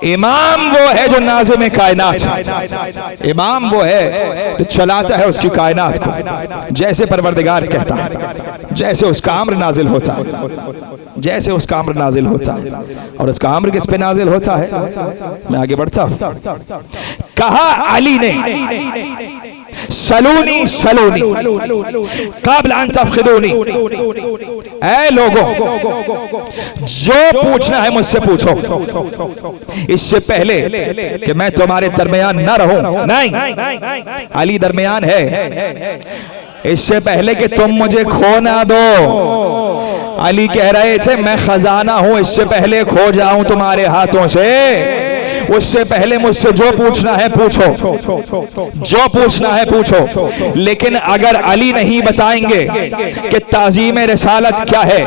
इमाम वो है जो नाजिम कायनात है। इमाम वो है जो चलाता है उसकी कायनात को जैसे परवरदिगार कहता है, जैसे उसका अम्र नाजिल होता है, जैसे उसका अम्र नाजिल होता है। और उसका अम्र किस पे नाजिल होता है? मैं आगे बढ़ता हूं। कहा अली ने सलूनी सलूनी क़ब्ल अन तफ़ख़िदूनी, ऐ लोगों जो पूछना है मुझसे पूछो इससे पहले कि मैं तुम्हारे दरमियान न रहूं। नहीं, अली दरमियान है। इससे पहले कि तुम मुझे खो ना दो, अली कह रहे थे मैं खजाना हूं, इससे पहले खो जाऊं तुम्हारे हाथों से। उससे पहले मुझसे जो पूछना है पूछो, जो पूछना है पूछो। लेकिन अगर अली नहीं बताएंगे कि ताज़ीम रिसालत क्या है,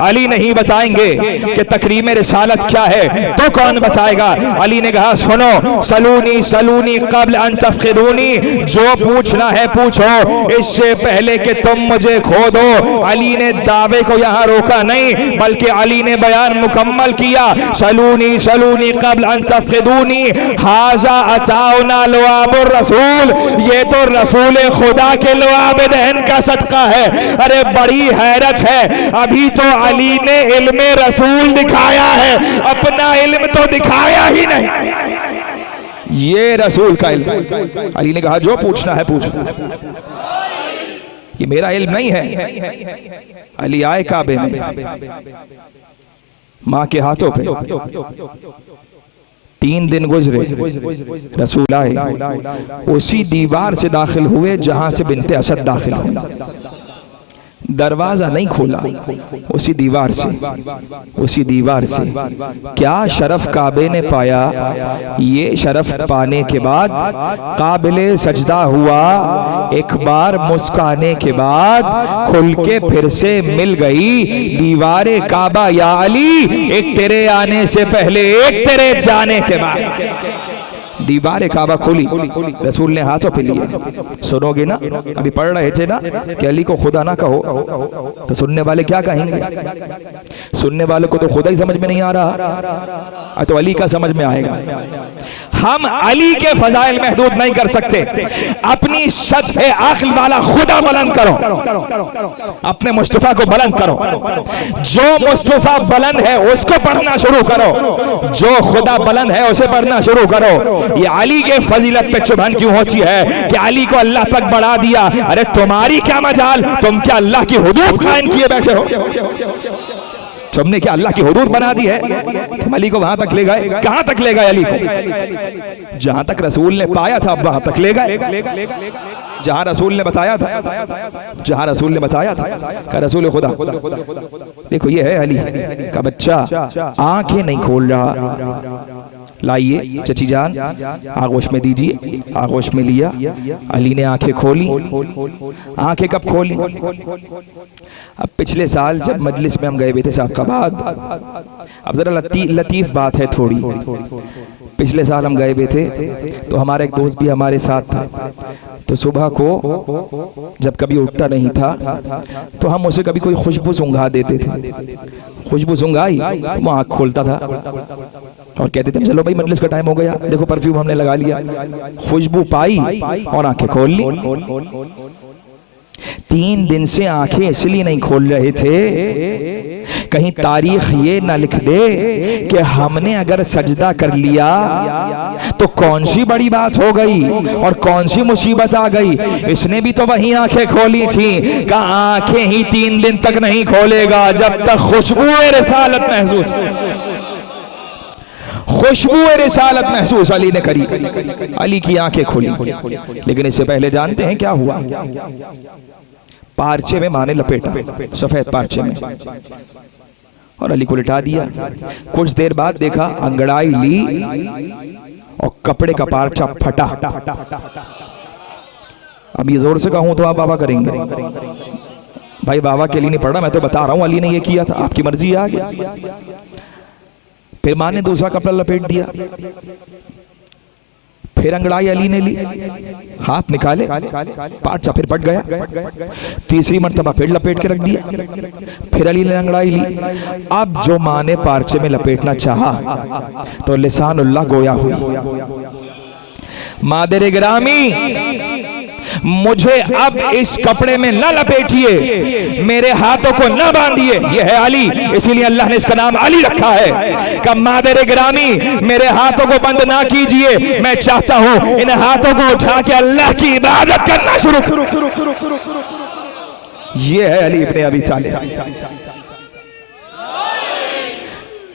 अली नहीं बताएंगे कि तकरीम रिसालत क्या है, तो कौन बताएगा? अली ने कहा सुनो, सलूनी सलूनी क़ब्ल अन तफ़क़िदूनी, जो पूछना है पूछो इससे पहले कि तुम मुझे खो दो। अली ने दावे को यहाँ रोका नहीं, बल्कि अली ने बयान मुकम्मल किया। सलूनी सलूनी क़ब्ल अन तफ़क़िदूनी हाज़ा अताउना लुआबुर रसूल, ये तो रसूल खुदा के लुआब दहन का सदका है। अरे बड़ी हैरत है, अभी तो अली ने इल्मे रसूल दिखाया है, अपना इल्म तो दिखाया ही नहीं। ये रसूल का इल्म। अली ने कहा जो पूछना है पूछ, ये मेरा इल्म नहीं है। अली आए काबे में, माँ के हाथों पे 3 दिन गुजरे, रसूल आए, उसी दीवार से दाखिल हुए जहां से बिनते असद दाखिल हुए। दरवाजा नहीं खोला, उसी दीवार से, उसी दीवार से। क्या शरफ काबे ने पाया? ये शरफ पाने के बाद काबिले सजदा हुआ, एक बार मुस्काने के बाद खुल के फिर से मिल गई दीवारे काबा। या अली, एक तेरे आने से पहले, एक तेरे जाने के बाद दीवार काबा खुली, रसूल ने हाथों पे लिए। सुनोगे ना, अभी पढ़ रहे थे ना कि अली को खुदा ना कहो, तो सुनने वाले क्या कहेंगे? सुनने वालों को तो खुदा ही समझ में नहीं आ रहा, तो अली का समझ में आएगा। हम अली के फजाइल महदूद नहीं कर सकते। अपनी सच है आखिल वाला खुदा बुलंद करो, अपने मुस्तफा को बुलंद करो। जो मुस्तफा बुलंद है उसको पढ़ना शुरू करो, जो खुदा बुलंद है उसे पढ़ना शुरू करो। ये अली के फजीलत पे चुभन क्यों होती है कि अली को अल्लाह तक बढ़ा दिया? अरे तुम्हारी क्या मजाल, तुम क्या अल्लाह की हुदूद कायम किए बैठे हो? तुमने क्या अल्लाह की हुदूद बना दी है? तुम अली को वहां तक ले गए, कहां तक ले गए अली को? जहां तक रसूल ने पाया था वहां तक ले गए, जहां रसूल ने बताया था, जहां रसूल ने बताया था का रसूल खुदा। देखो ये है अली का बच्चा, आंखें नहीं खोल रहा। लाइए चची जान, आगोश में दीजिए। आगोश में लिया, अली ने आंखें खोली। आंखें कब खोली? अब पिछले साल जब मजलिस में हम गए हुए थे साहबाद, अब जरा लतीफ बात है थोड़ी। पिछले साल हम गए हुए थे तो हमारा एक दोस्त भी हमारे साथ था। तो सुबह को जब कभी उठता नहीं था तो हम उसे कभी कोई खुशबू सूंघा देते थे। खुशबू सूंघाई तो वो आँख खोलता था और कहते थे चलो भाई मजलिस का टाइम हो गया, देखो परफ्यूम हमने लगा लिया। खुशबू पाई और आंखें खोल ली। 3 दिन से आंखें इसलिए नहीं खोल रहे थे कहीं तारीख ये ना लिख दे कि हमने अगर सजदा कर लिया तो कौन सी बड़ी बात हो गई और कौन सी मुसीबत आ गई। इसने भी तो वही आंखें खोली थी। कहा आंखें ही 3 दिन तक नहीं खोलेगा जब तक खुशबू रिसालत महसूस, खुशबू रिसालत महसूस अली ने करी। अली की आंखें खुली। लेकिन इससे पहले जानते हैं क्या हुआ? पारचे में माने लपेटा, सफेद पारचे में, और अली को लिटा दिया। कुछ देर बाद देखा अंगड़ाई ली और कपड़े का पारचा फटा। अब ये जोर से कहूं तो आप बाबा करेंगे? भाई बाबा के लिए नहीं पढ़ा, मैं तो बता रहा हूं अली ने ये किया था, आपकी मर्जी आ गया। फिर माँ ने दूसरा कपड़ा लपेट दिया, फिर अंगड़ाई अली ने ली, हाथ निकाले, पार्चा फिर पट गया। तीसरी मर्तबा फिर लपेट के रख दिया, फिर अली ने अंगड़ाई ली। अब जो माँ ने पार्चे में लपेटना चाहा तो लिसानुल्लाह गोया हुई। मादरे गिरामी, मुझे अब इस कपड़े में न लपेटिए, मेरे हाथों को न बांधिए। यह है अली, इसीलिए अल्लाह ने इसका नाम अली रखा है। कब मादरे गिरामी, मेरे हाथों को बंद ना कीजिए, मैं चाहता हूं इन हाथों को उठा के अल्लाह की इबादत करना शुरू करो। यह है अली इब्ने अबी तालिब।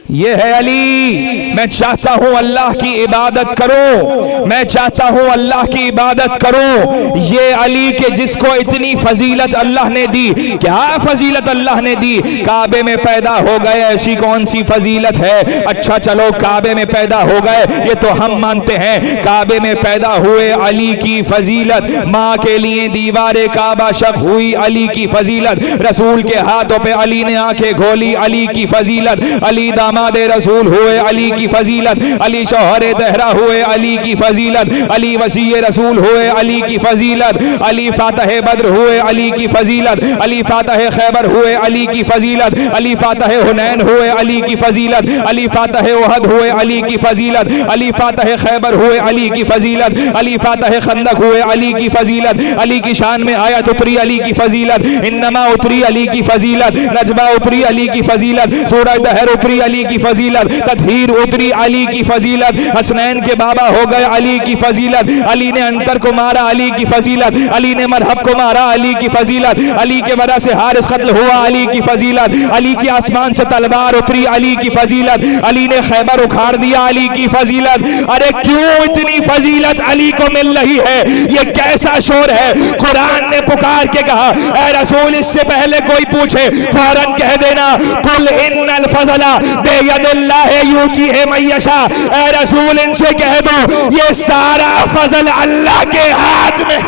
ये है अली। मैं चाहता हूं अल्लाह की इबादत करो, मैं चाहता हूं अल्लाह की इबादत करो। ये अली के जिसको इतनी फजीलत अल्लाह ने दी। क्या फजीलत अल्लाह ने दी? काबे में पैदा हो गए, ऐसी कौन सी फजीलत है? अच्छा चलो काबे में पैदा हो गए ये तो हम मानते हैं, काबे में पैदा हुए अली की फजीलत, माँ के लिए दीवारे काबा शक हुई अली की फजीलत, रसूल के हाथों पे अली ने आंखें खोली अली की फजीलत, अली दामादे रसूल हुए अली की फजीलत, अली शौहरे दहरा हुए अली की फजीलत, अली वसीए रसूल हुए अली की फजीलत, अली फातह बद्र हुए अली की फजीलत, अली फातह खैबर हुए अली की फजीलत, अली फातह हुनैन हुए अली की फजीलत, अली फातह उहद हुए अली की फजीलत, अली फातह खैबर हुए अली की फजीलत, अली फातह खंदक हुए अली की फजीलत, अली की शान में आयत उतरी अली की फजीलत, इन्नमा उतरी अली की फजीलत, नजबा उतरी अली की फजीलत, सूरह दहर उतरी अली की फजीलत, तत्हीर उतरी अली की फजीलत, हसनैन के बाबा हो गए अली की फजीलत, अली ने अंतर को मारा अली की फजीलत, अली ने मरहब को मारा अली की फजीलत, अली के वजह से हारिस कत्ल हुआ अली की फजीलत, अली की आसमान से तलवार उतरी अली की फजीलत, अली ने खैबर उखाड़ दिया अली की फजीलत। अरे क्यों इतनी फजीलत अली को मिल रही है? ये कैसा शोर है? कुरान ने पुकार के कहा ऐ रसूल, इससे पहले कोई पूछे फौरन कह देना कुल इन्नल फज़ला बियदिल्लाहि यूतीहि मन यशा। ऐ रसूल इनसे कह दो ये सारा फजल अल्लाह के हाथ में।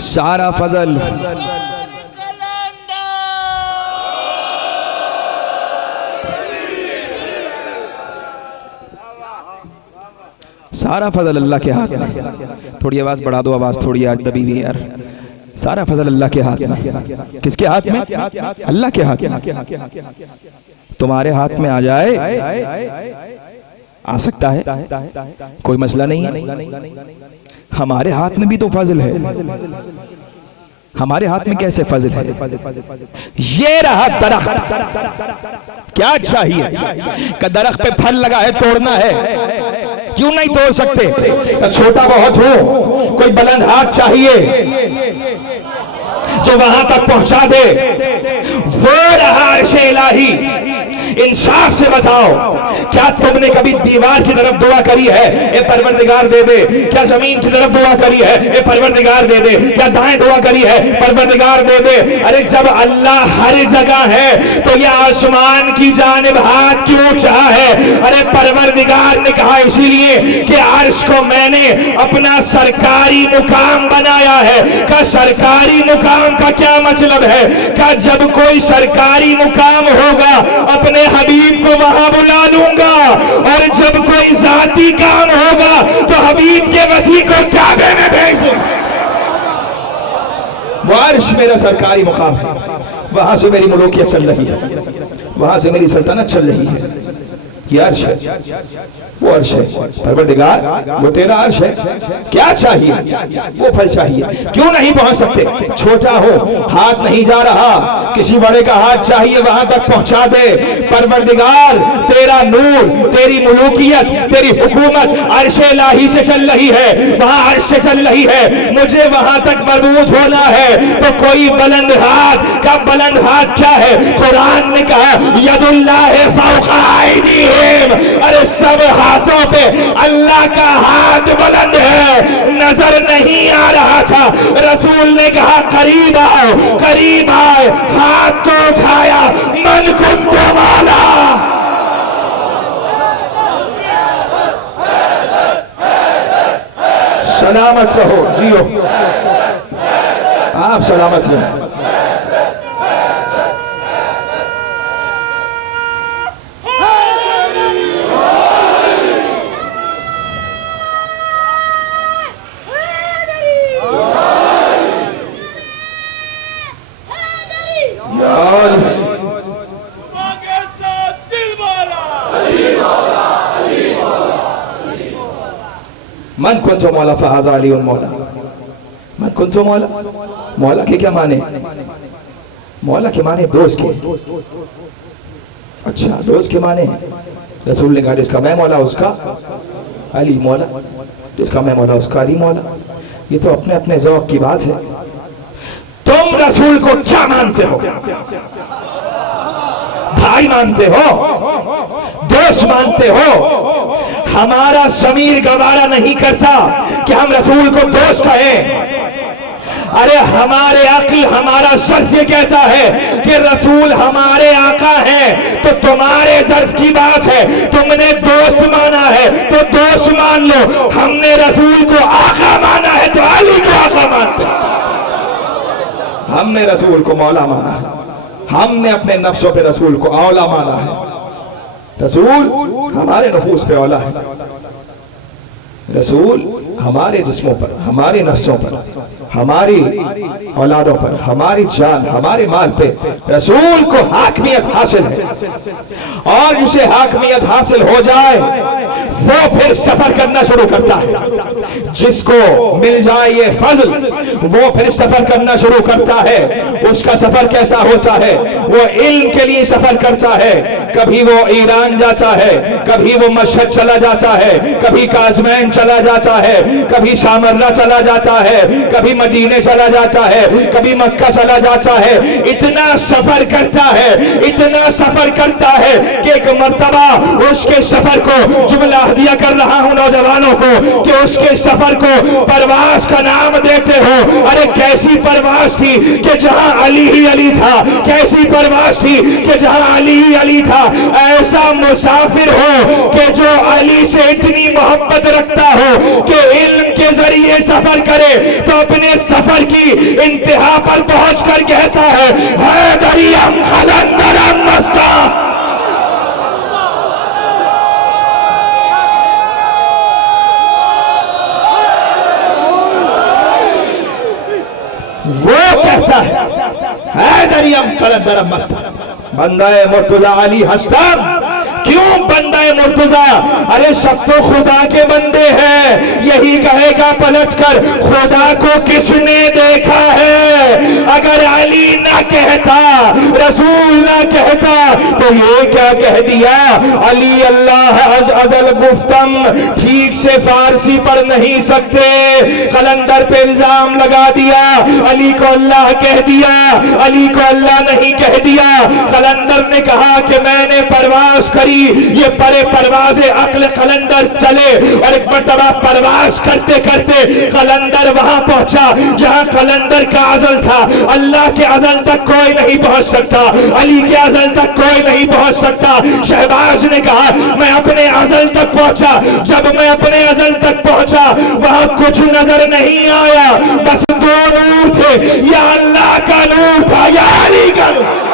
सारा फजल सारा फजल अल्लाह के हाथ में। थोड़ी आवाज बढ़ा दो, आवाज थोड़ी आज दबी हुई यार। सारा फजल अल्लाह के हाथ में। किसके हाथ में? अल्लाह के हाथ में। तुम्हारे हाथ में आ जाए, आ सकता है, कोई मसला नहीं है। हमारे हाथ में भी तो फजल है। हमारे हाथ में कैसे फजल है? ये रहा दरख्त। क्या चाहिए? का दरख्त पे फल लगा है, तोड़ना है, क्यों नहीं तोड़ सकते? छोटा बहुत हो, कोई बुलंद हाथ चाहिए जो वहां तक पहुंचा दे। वो रहा अर्शे इलाही। इंसाफ से बताओ, क्या तुमने कभी दीवार की तरफ दुआ करी है ए परवरदिगार दे दे? क्या जमीन की तरफ दुआ करी है ए परवरदिगार दे दे? क्या दाएं दुआ करी है परवरदिगार दे दे? अरे जब अल्लाह हर जगह है तो यह आसमान की जानिब हाथ क्यों उठा है? अरे परवरदिगार ने कहा इसीलिए कि अर्श को मैंने अपना सरकारी मुकाम बनाया है। का सरकारी मुकाम का क्या मतलब है? का जब कोई सरकारी मुकाम होगा अपने हबीब को वहां बुला लूंगा, और जब कोई जाती काम होगा तो हबीब के वसी को काबे में भेज दूंगा। वो अर्श मेरा सरकारी मुकाम है, वहां से मेरी मुल्कियत चल रही है, वहां से मेरी सल्तनत चल रही है। ये अर्श है, वो अर्श है परवरदिगार, वो तेरा अर्श है। क्या चाहिए? वो फल चाहिए। क्यों नहीं पहुंच सकते? छोटा हो, हाथ नहीं जा रहा, किसी बड़े का हाथ चाहिए, वहां तक पहुंचा दे। परवरदिगार तेरा नूर, तेरी मुलूकियत, तेरी हुकूमत अर्शे इलाही से चल रही है, वहां अर्श से चल रही है। मुझे वहां तक मरबूत होना है तो कोई बुलंद हाथ का बुलंद हाथ क्या है? कुरान ने कहा यदुल्लाहि फौका ऐदीहिम। अरे सब हाथों पे अल्लाह का हाथ बुलंद है, नजर नहीं आ रहा था। रसूल ने कहा करीब आओ, करीब आए, हाथ को उठाया, मन कुंत वाला। सलामत रहो, जियो, आप सलामत रहो। मन कुंतो मौला फहाज़ा अलीउन मौला। मन कुंतो मौला, मौला के क्या माने? मौला के माने दोस्त के। अच्छा, दोस्त के माने रसूल ने कहा जिसका मैं मौला उसका अली मौला, जिसका मैं मौला उसका अली मौला। ये तो अपने अपने ज़ौक़ की बात है। तुम रसूल को क्या मानते हो? भाई मानते हो, दोस्त मानते हो? हमारा ज़मीर गवारा नहीं करता कि हम रसूल को दोस्त कहें। अरे हमारे अक्ल, हमारा सर्फ ये कहता है कि रसूल हमारे आका हैं, तो तुम्हारे सर्फ की बात है। तुमने दोस्त माना है तो दोस्त मान लो, हमने रसूल को आका माना है तो अली को आका मानते हैं। हमने रसूल को मौला माना है, हमने अपने नफ्सों पे रसूल को औला माना है। रसूल हमारे नफूस पे औला है, रसूल हमारे जिस्मों पर, हमारे नफ्सों पर, हमारी औलादों पर, हमारी जान, हमारे माल पे रसूल को हाकमियत हासिल है। और जिसे हाकमियत हासिल हो जाए वो फिर सफर करना शुरू करता है। जिसको मिल जाए ये फजल वो फिर सफर करना शुरू करता है। उसका सफर कैसा होता है? वो इल्म के लिए सफर करता है। कभी वो ईरान जाता है, कभी वो मशहद चला जाता है, कभी काज़मैन चला जाता है, कभी सामर्रा चला जाता है, कभी मदीने चला जाता है, कभी मक्का चला जाता है। इतना सफर करता है, इतना सफर करता है कि एक मर्तबा उसके सफर को, जुमला हदिया कर रहा हूं नौजवानों को, कि उसके सफर को परवास का नाम देते हो। अरे कैसी परवास थी कि जहां अली ही अली था, कैसी परवास थी कि जहां अली ही अली था। ऐसा मुसाफिर हो कि जो अली से इतनी मोहब्बत रखता हो कि इल्म के जरिए सफर करे तो अपने सफर की इंतहा पर पहुंचकर कहता है हैदरियम खलंदरम मस्ता। वो कहता है हैदरियम खलंदरम मस्ता, बंदाए मुर्तजा अली हस्तम। क्यों बंदाए मुर्तजा? अरे सब तो खुदा के बंदे हैं। यही कहेगा पलटकर खुदा को किसने देखा है? अगर अली ना कहता, रसूल ना कहता तो ये क्या कह दिया? अली अल्लाह अजल गुफ्तम, ठीक से फारसी पढ़ नहीं सकते, कलंदर पे इल्जाम लगा दिया। अली को अल्लाह कह दिया, अली को अल्लाह नहीं कह दिया। कलंदर ने कहा कि मैंने परवास करी, ये परे परवाज़े अक्ल कलंदर चले और एक मर्तबा परवास करते करते कलंदर वहां पहुंचा जहां कलंदर का अज़ल था। अल्लाह के अज़ल तक कोई नहीं पहुंच सकता, अली के अज़ल तक कोई नहीं पहुंच सकता। शहबाज ने कहा मैं अपने अज़ल तक पहुंचा। जब मैं अपने अज़ल तक पहुंचा वहां कुछ नजर नहीं आया, बस दो नूर थे, या अल्लाह का नूर था या अली का नूर।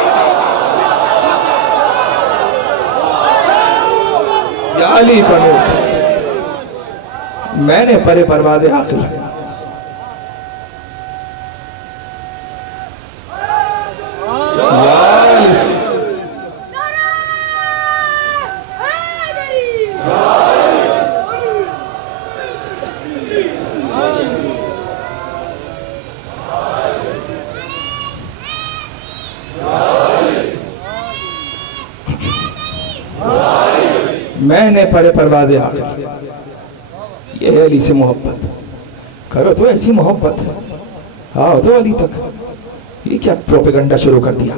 अली का नूर था। मैंने परे परवाज़े आक़िल मैंने परे परवाज़े आक़िल। ये है अली से मोहब्बत। करो तो ऐसी मोहब्बत, आओ तो अली तक। ये क्या प्रोपेगंडा शुरू कर दिया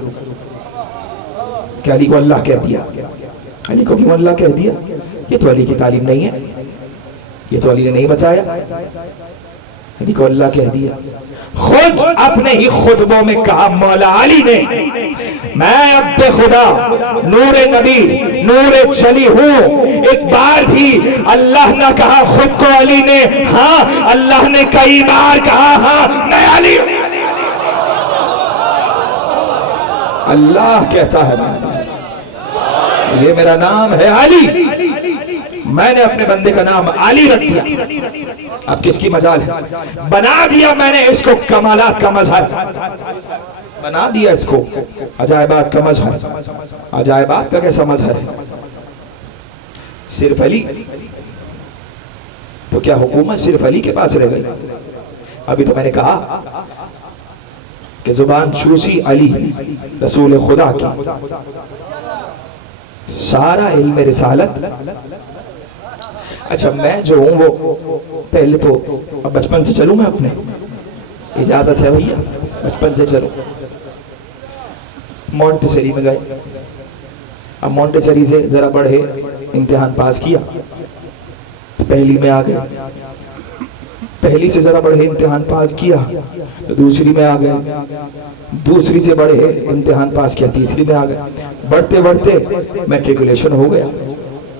कि अली को अल्लाह कह दिया? अली को क्यों अल्लाह कह दिया? ये तो अली की तालीम नहीं है, ये तो अली ने नहीं बचाया। अली को अल्लाह कह दिया। खुद अपने ही खुतबों में कहा मौला अली ने, मैं अब्दे खुदा नूर नबी नूर चली हूँ। एक बार भी अल्लाह ने कहा खुद को अली ने, हाँ अल्लाह ने कई बार कहा हाँ मैं अली। अल्लाह कहता है ये मेरा नाम है अली, मैंने अपने बंदे का नाम अली रख दिया। अब किसकी मजाल है? बना दिया मैंने इसको कमालात का मजहर, बना दिया इसको अजायबात का मजहर। अजायबात का कैसा मजहर है? सिर्फ अली, तो क्या हुकूमत सिर्फ अली के पास रह गई? अभी तो मैंने कहा कि जुबान चूसी अली रसूल खुदा की। सारा इल्म रिसालत। अच्छा मैं जो हूँ वो पहले तो अब बचपन से चलूँ मैं अपने, इजाजत है भैया, बचपन से चलो। मॉन्टेसरी में गए, अब मॉन्टेसरी से जरा बढ़े, इम्तिहान पास किया, पहली में आ गए, पहली से जरा बढ़े इम्तिहान पास किया तो दूसरी में आ गए, दूसरी से बढ़े इम्तिहान पास किया, तीसरी में आ गए, बढ़ते बढ़ते मैट्रिकुलेशन हो गया,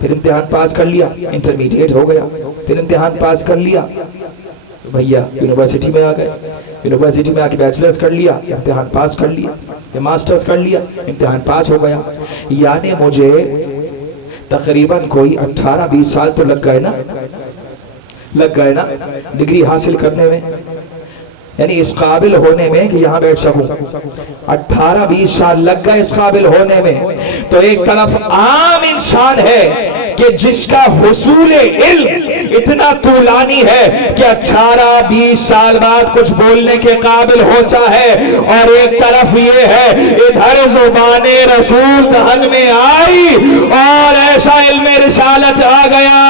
फिर इम्तिहान पास कर लिया, इंटरमीडिएट हो गया, फिर इम्तिहान पास कर लिया तो भैया यूनिवर्सिटी में आ गए, यूनिवर्सिटी में आके बैचलर्स कर लिया, इम्तिहान पास कर लिया, फिर मास्टर्स कर लिया, इम्तिहान पास हो गया। यानी मुझे तकरीबन कोई 18-20 साल तो लग गए ना डिग्री हासिल करने में, यानी इस काबिल होने में कि यहाँ बैठ सकूं। 18-20 साल लग गए इस काबिल होने में। तो एक तरफ आम इंसान है कि जिसका हुसूल इल्म इतना तूलानी है कि 18-20 साल बाद कुछ बोलने के काबिल होता है, और एक तरफ ये है इधर ज़ुबाने रसूल दहन में आई और ऐसा इल्म रिसालत आ गया।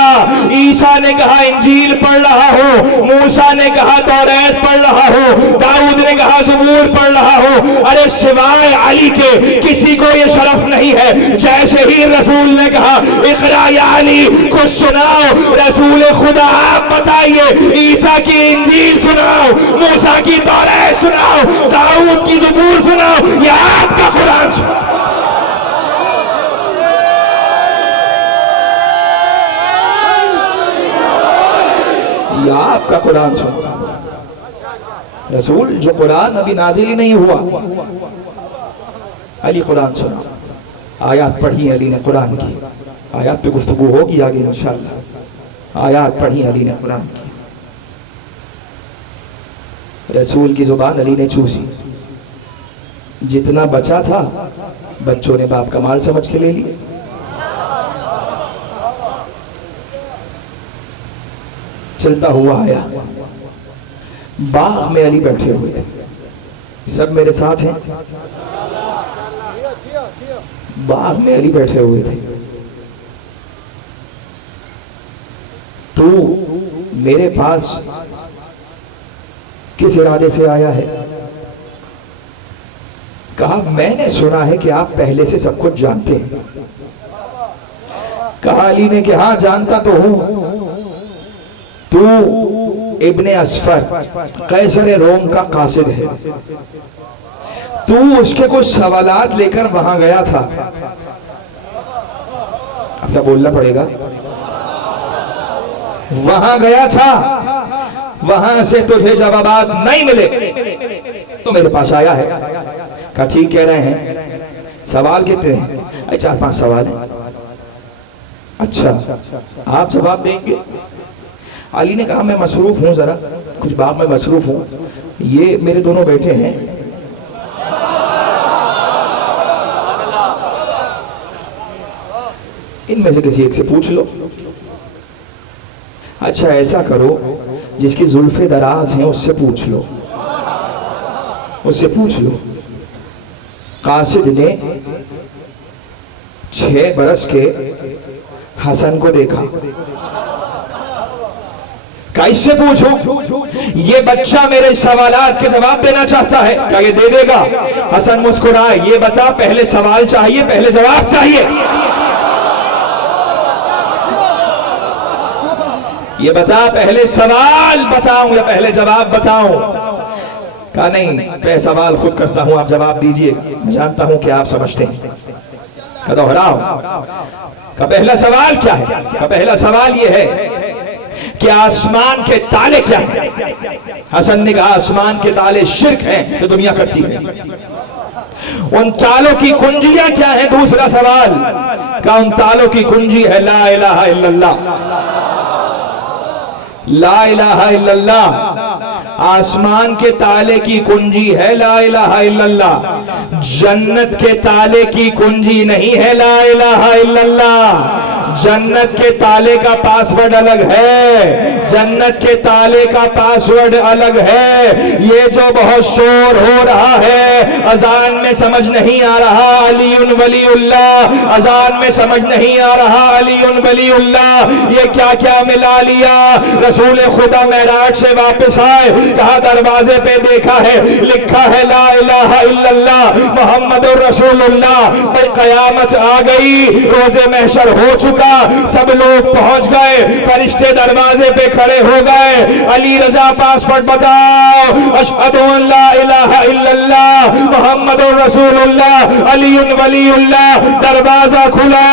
ईसा ने कहा इंजील पढ़ रहा हूँ, मूसा ने कहा तौरात पढ़ रहा हूँ, दाऊद ने कहा ज़बूर पढ़ रहा हूँ। अरे सिवाय अली के किसी को ये शरफ नहीं है। जैसे ही रसूल ने कहा इक़रा या अली, कुछ सुनाओ, रसूल खुदा आप बताइए, ईसा की इंजील सुनाओ, मूसा की तौरात सुनाओ, दाऊद की ज़बूर सुनाओ, या आपका कुरान सुनाओ। या आपका कुरान सुनाओ। रसूल जो कुरान अभी नाजिल ही नहीं हुआ, अली कुरान सुनाओ। आयात पढ़ी अली ने कुरान की, आयात पे गुफ्तगू होगी आगे इंशाअल्लाह। आयात पढ़ी अली ने कुरान की, रसूल की जुबान अली ने चूसी, जितना बचा था बच्चों ने बाप का माल समझ के ले लिया। चलता हुआ आया, बाग में अली बैठे हुए थे, सब मेरे साथ हैं, बाग में अली बैठे हुए थे। तू मेरे पास किस इरादे से आया है? कहा मैंने सुना है कि आप पहले से सब कुछ जानते हैं। कहा अली ने कि हाँ जानता तो हूं, तू इब्ने असफर कैसर रोम का कासिद है, तू उसके कुछ सवालात लेकर वहां गया था। अब क्या बोलना पड़ेगा? वहां गया था, वहां से तुझे जवाबात नहीं मिले तो मेरे पास आया है। कहा ठीक कह रहे हैं, सवाल कितने हैं? 4-5 सवाल हैं। अच्छा आप जवाब देंगे? अली ने कहा मैं मसरूफ हूं, जरा कुछ बात में मसरूफ हूं, ये मेरे दोनों बेटे हैं, इनमें से किसी एक से पूछ लो। अच्छा ऐसा करो, जिसकी जुल्फे दराज हैं उससे पूछ लो, उससे पूछ लो। कासिद ने 6 बरस के हसन को देखा। कैसे पूछूं? ये बच्चा मेरे सवालात के जवाब देना चाहता है, क्या ये दे देगा? हसन मुस्कुराए, ये बता पहले सवाल चाहिए पहले जवाब चाहिए? ये बता पहले सवाल बताऊं या पहले जवाब बताऊं? कहा नहीं, पहले सवाल खुद करता हूं, आप जवाब दीजिए, जानता हूं कि आप समझते हैं। कहा दोहराओ। का पहला सवाल क्या है? का पहला सवाल ये है कि आसमान के ताले क्या है? हसन ने कहा आसमान के ताले शिर्क हैं जो दुनिया करती है। उन तालों की कुंजियां क्या है? दूसरा सवाल का उन तालों की कुंजी है ला इलाहा इल्लल्लाह। ला इलाहा इल्लल्लाह आसमान के ताले की कुंजी है ला इलाहा इल्लल्लाह। जन्नत के ताले की कुंजी नहीं है ला इलाहा इल्लल्लाह। जन्नत के ताले का पासवर्ड अलग है, जन्नत के ताले का पासवर्ड अलग है। ये जो बहुत शोर हो रहा है, अजान में समझ नहीं आ रहा अलीउन वलीउल्लाह, अजान में समझ नहीं आ रहा अलीउन वलीउल्लाह, ये क्या क्या मिला लिया। रसूल खुदा मेराज से वापस आए, कहा दरवाजे पे देखा है लिखा है ला इलाहा इल्लल्लाह मुहम्मदुर रसूलुल्लाह। भाई कयामत आ गई, रोजे महशर हो चुका, सब लोग पहुंच गए, फरिश्ते दरवाजे पे खड़े हो गए। अली रजा पासवर्ड बताओ, अशहदु अन ला इलाहा इल्लल्लाह मुहम्मदुर रसूलुल्लाह अलीउन वलीउल्लाह। दरवाजा खुला,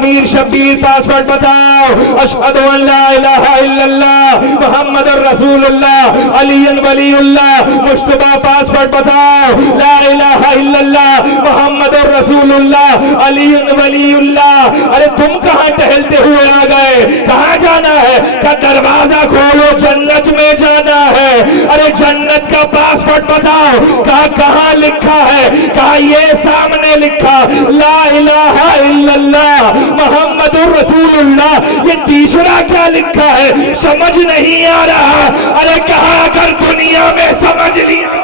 मीर शब्बीर पासवर्ड बताओ, अशहदु अन ला इलाहा इल्लल्लाह मुहम्मदुर रसूलुल्लाह अलीउन वलीउल्लाह। मुश्तबा पासवर्ड बताओ, ला इलाहा इल्लल्लाह मुहम्मदुर रसूलुल्लाह अलीउन वलीउल्लाह। अरे तुम कहां टहलते हुए आ गए, कहां जाना है? का दरवाजा खोलो, जन्नत में जाना है। अरे जन्नत का पासवर्ड बताओ, कहा कहां लिखा है? कहा ये सामने लिखा ला इलाहा इल्लल्लाह मुहम्मदुर रसूलुल्लाह। ये तीसरा क्या लिखा है समझ नहीं आ रहा। अरे कहा अगर दुनिया में समझ लिया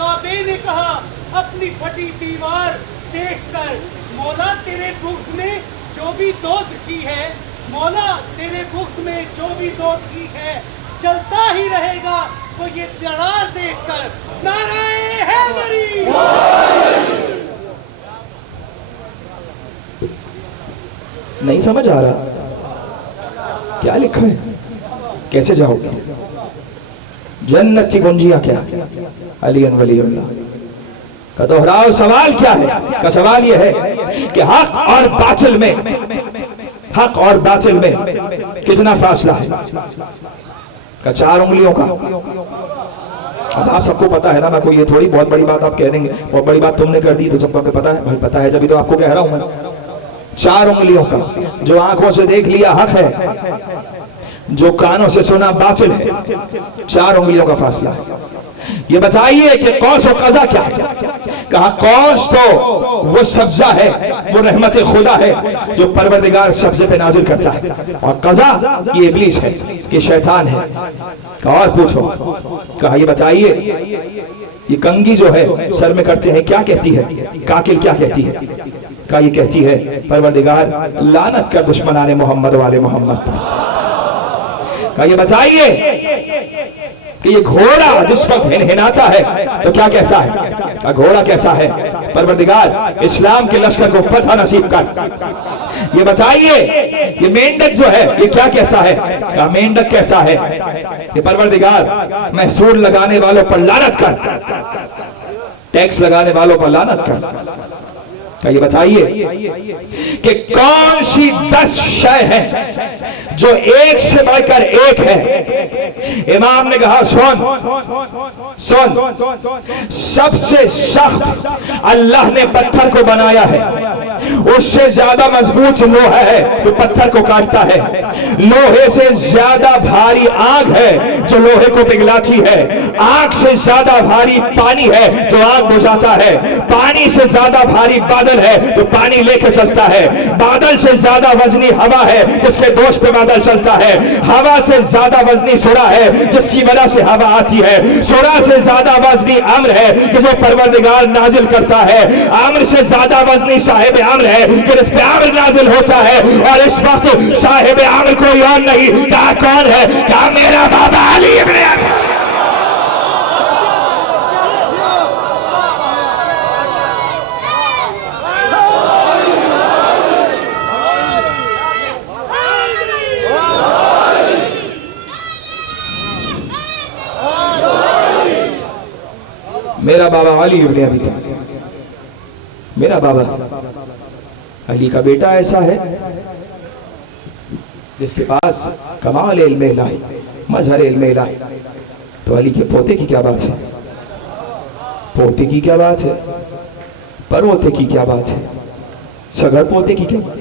काबे ने कहा अपनी फटी दीवार देखकर, मौला तेरे बुग़्ज़ में जो भी दोस्त की है, मौला तेरे बुग़्ज़ में जो भी दोस्त की है चलता ही रहेगा वो ये दरार देखकर। नारे हैदरी। नहीं समझ आ रहा क्या लिखा है, कैसे जाओगे? जन्नत की कुंजियां क्या? अलीउन वलीउल्लाह का दोहराओ। सवाल क्या है? का सवाल यह है कि हक और बातिल में, हक और बातिल में कितना फासला है? का 4 उंगलियों का। अब आप सबको पता है ना, मैं कोई ये थोड़ी बहुत बड़ी बात आप कह देंगे, बहुत बड़ी बात तुमने कर दी तो सबको पता है। भाई पता है, जब तो आपको कह रहा हूं मैं। 4 उंगलियों का, जो आंखों से देख लिया हक है, जो कानों से सुना बातिल है। 4 उंगलियों का फासला है। ये बताइए कि कौस और कज़ा क्या है? कहा कौस तो वो सब्जा है, वो रहमत खुदा है जो परवरदिगार सब्जे पे नाजिल करता है, और कज़ा ये इब्लीस है, ये शैतान है। कहा और पूछो। कहा ये बताइए ये कंगी जो है सर में करते हैं क्या कहती है? काकिल क्या कहती है? कहा ये कहती है परवरदिगार लानत कर दुश्मनाने मोहम्मद वाले मोहम्मद पर। कहा ये बताइए कि ये घोड़ा जिस वक्त हिनहिनाता है तो क्या कहता है? घोड़ा कहता है परवरदिगार इस्लाम के लश्कर को फतह नसीब कर। ये बताइए ये मेंढक जो है ये क्या कहता है? क्या मेंढक कहता है कि परवरदिगार महसूल लगाने वालों पर लानत कर, टैक्स लगाने वालों पर लानत कर। क्या ये बताइए कि कौन सी 10 शय है जो एक से बढ़कर एक है? इमाम ने कहा सुन सुन, सबसे सख्त अल्लाह ने पत्थर को बनाया है, उससे ज्यादा मजबूत लोहा है जो पत्थर को काटता है, लोहे से ज्यादा भारी आग है जो लोहे को पिघलाती है, आग से ज्यादा भारी पानी है जो आग बुझाता है, पानी से ज्यादा भारी बादल है जो पानी लेके चलता है, बादल से ज्यादा वजनी हवा है जिसके दोष पे बादल चलता है, हवा से ज्यादा वजनी सुरा है जिसकी वजह से हवा आती है, सुरा से ज्यादा वजनी अम्र है कि जो परवरदिगार नाजिल करता है, अम्र से ज्यादा वजनी साहिब अम्र है कि जिस पे अम्र नाजिल होता है। और इस वक्त साहिब अम्र कोई और नहीं, कहा कौन है? कहा मेरा बाबा अली इब्न अबी। बाबा अली इब्ने अबी तालिब, मेरा बाबा अली का बेटा ऐसा है जिसके पास कमाल इल्म इलाही, मजहर इल्म इलाही। तो अली के पोते की क्या बात है, पोते की क्या बात है, परपोते की क्या बात है, सगर पोते की क्या बात।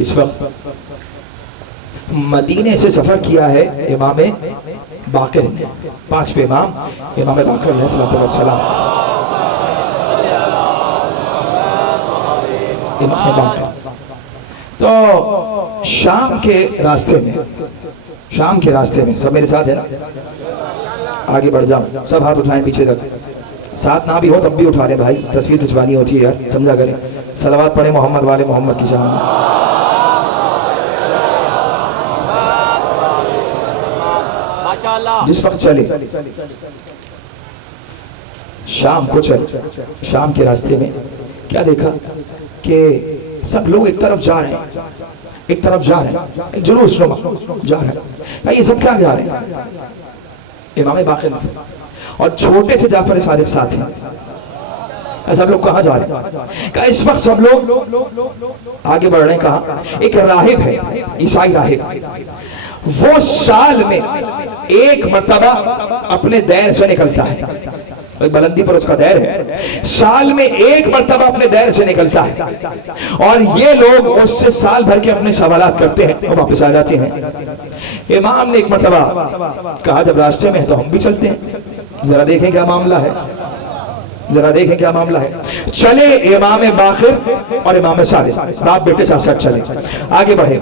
इस वक्त मदीने से सफर किया है इमाम बाक़िर ने, पांचवें इमाम इमाम बाक़िर अलैहिस्सलाम, इमाम बाक़िर। तो शाम के रास्ते में सब मेरे साथ है ना, आगे बढ़ जाओ, सब हाथ उठाएं पीछे तक, साथ ना भी हो तब भी उठा लें भाई, तस्वीर खिंचवानी होती है यार, समझा करें। सलावत पढ़े मोहम्मद वाले मोहम्मद की शान। जिस वक्त चले शाम को चले, शाम के रास्ते में क्या देखा कि सब लोग एक तरफ जा रहे हैं, एक जुलूस जा रहे हैं। ये सब क्या जा रहे हैं, इमाम बाक़िर और छोटे से जाफर सादिक साथ हैं। सब लोग कहाँ जा रहे हैं, कहा इस वक्त सब लोग आगे बढ़ रहे हैं। कहा एक राहिब है, ईसाई राहिब, वो साल में एक मर्तबा अपने दैर से निकलता है, बुलंदी पर उसका दैर है, साल में एक मर्तबा अपने दैर से निकलता है, और ये लोग उससे साल भर के अपने सवालात करते हैं और वापस आ जाते हैं। इमाम ने एक मर्तबा कहा जब रास्ते में है तो हम भी चलते हैं, जरा देखें क्या मामला है, जरा देखें क्या मामला है। चले इमाम बाक़िर और इमाम सादिक, बाप बेटे साथ साथ चले, आगे बढ़े।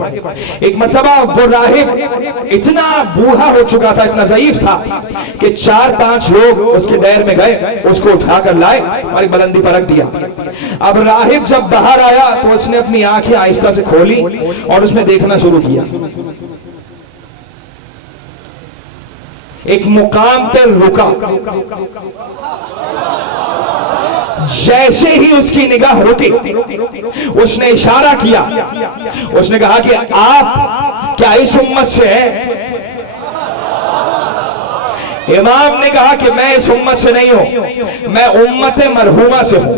एक मर्तबा वो राहिब इतना बूढ़ा हो चुका था, इतना ज़ईफ था कि 4-5 लोग उसके दैर में गए, उसको उठा कर लाए और एक बुलंदी पर रख दिया। अब राहिब जब बाहर आया तो उसने अपनी आंखें आहिस्ता से खोली और उसने देखना शुरू किया। एक मुकाम पर रुका, जैसे ही उसकी निगाह रुकी उसने इशारा किया, उसने कहा कि आप क्या इस उम्मत से हैं? इमाम ने कहा कि मैं इस उम्मत से नहीं हूं, मैं उम्मत मरहूमा से हूं।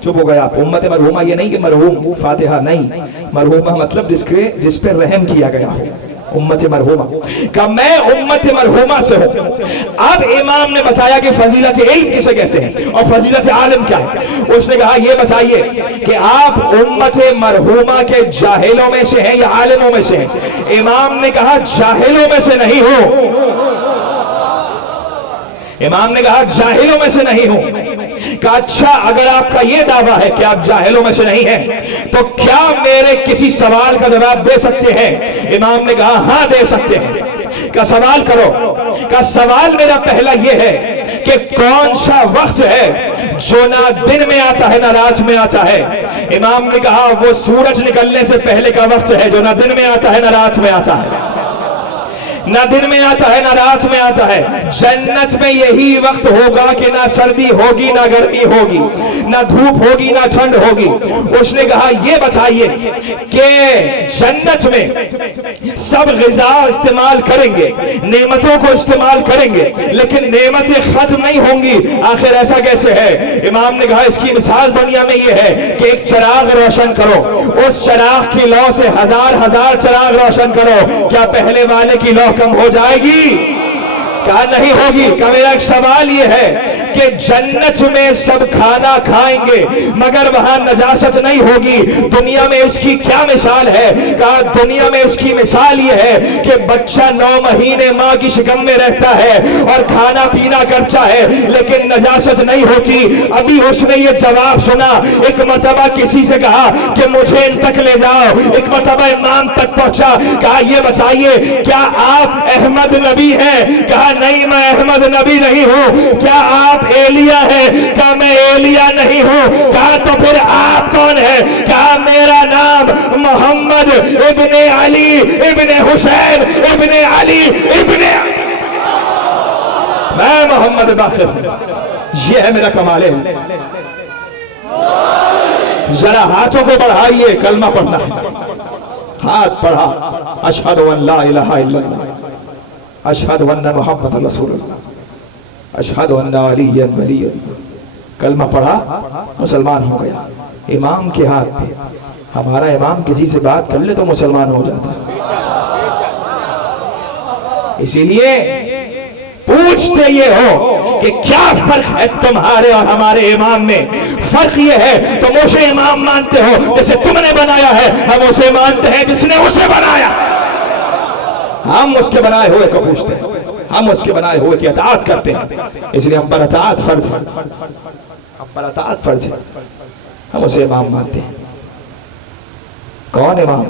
चुप हो गए आप। उम्मत मरहूमा ये नहीं कि मरहूम फातिहा, नहीं, मरहूमा मतलब जिस पे रहम किया गया हो, उम्मत मरहूमा का मैं उम्मत मरहूमा से हूं। अब इमाम ने बताया कि फजीलत इल्म किसे कहते हैं और फजीलत आलिम क्या है। उसने कहा ये बताइए कि आप उम्मत मरहूमा के जाहिलों में से हैं या आलिमों में से हैं? इमाम ने कहा जाहिलों में से नहीं हो, इमाम ने कहा जाहिलों में से नहीं हूं। कहा अच्छा, अगर आपका यह दावा है कि आप जाहिलों में से नहीं हैं तो क्या मेरे किसी सवाल का जवाब दे सकते हैं? इमाम ने कहा हाँ दे सकते हैं। का सवाल करो। का सवाल मेरा पहला यह है कि कौन सा वक्त है जो ना दिन में आता है ना रात में आता है? इमाम ने कहा वो सूरज निकलने से पहले का वक्त है जो ना दिन में आता है ना रात में आता है, ना दिन में आता है ना रात में आता है। जन्नत में यही वक्त होगा कि ना सर्दी होगी ना गर्मी होगी, ना धूप होगी ना ठंड होगी। उसने कहा ये बताइए कि जन्नत में सब ग़िज़ा इस्तेमाल करेंगे, नेमतों को इस्तेमाल करेंगे, लेकिन नेमतें खत्म नहीं होंगी, आखिर ऐसा कैसे है? इमाम ने कहा इसकी मिसाल दुनिया में ये है कि एक चिराग रोशन करो, उस चिराग की लौ से हजार चिराग रोशन करो, क्या पहले वाले की लौ कम हो जाएगी? क्या नहीं होगी। का मेरा एक सवाल ये है कि जन्नत में सब खाना खाएंगे मगर वहां नजासत नहीं होगी, दुनिया में इसकी क्या मिसाल है? कहा दुनिया में इसकी मिसाल ये है कि बच्चा 9 महीने माँ की शिकम में रहता है और खाना पीना करता है लेकिन नजासत नहीं होती। अभी उसने ये जवाब सुना, एक मर्तबा किसी से कहा कि मुझे इन तक ले जाओ, एक मर्तबा इमाम तक पहुंचा, कहा ये बताइए क्या आप अहमद नबी हैं? कहा नहीं, मैं अहमद नबी नहीं हूं। क्या आप एलिया है? कहा मैं एलिया नहीं हूं। कहा तो फिर आप कौन है? कहा मेरा नाम मोहम्मद इब्ने अली इब्ने हुसैन इब्ने अली इब्ने, मैं मोहम्मद बाक़िर, ये है मेरा कमाल है। जरा हाथों को बढ़ाइए, कलमा पढ़ना है। हाथ बढ़ा, अशहदु अन ला इलाहा इल्लल्लाह अशहदु अन्ना मुहम्मद रसूलुल्लाह। अशहदु अन्ना अलिय्यन वलियुल्लाह, कलमा पढ़ा मुसलमान हो गया। इमाम के हाथ पे, हमारा इमाम किसी से बात कर ले तो मुसलमान हो जाता। इसीलिए पूछते ये हो कि क्या फर्क है तुम्हारे और हमारे इमाम में? फर्क ये है तुम उसे इमाम मानते हो जिसे तुमने बनाया है, हम उसे मानते हैं जिसने उसे बनाया। हम उसके बनाए हुए को पूछते हैं, हम उसके बनाए हुए की अताअत करते हैं। इसलिए हम पर अताअत फर्ज है, हम पर अताअत फर्ज है, हम उसे इमाम मानते हैं। कौन इमाम?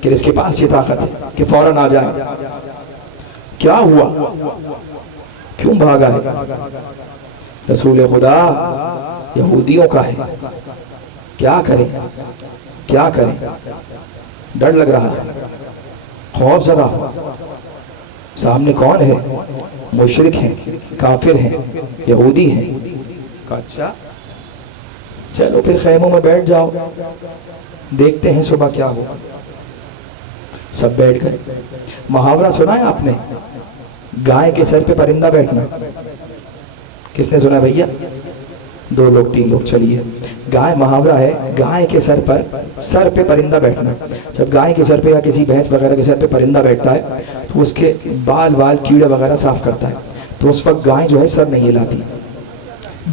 कि इसके पास ये ताकत है कि फौरन आ जाए। क्या हुआ, क्यों भागा है? रसूल खुदा यहूदियों का है, क्या करें, क्या करें? डर लग रहा है, खौफ ज़दा। सामने कौन है? मुशरिक है, काफिर है, यहूदी है। अच्छा चलो फिर खैमों में बैठ जाओ, देखते हैं सुबह क्या होगा। सब बैठ गए। मुहावरा सुना है आपने, गाय के सर पे परिंदा बैठना? किसने सुना भैया? 2 लोग 3 लोग, चलिए। गाय, मुहावरा है, गाय के सर पे परिंदा बैठना। जब गाय के सर पे या किसी भैंस वगैरह के सर पे परिंदा बैठता है तो उसके बाल कीड़े वगैरह साफ करता है, तो उस वक्त गाय जो है सर नहीं हिलाती,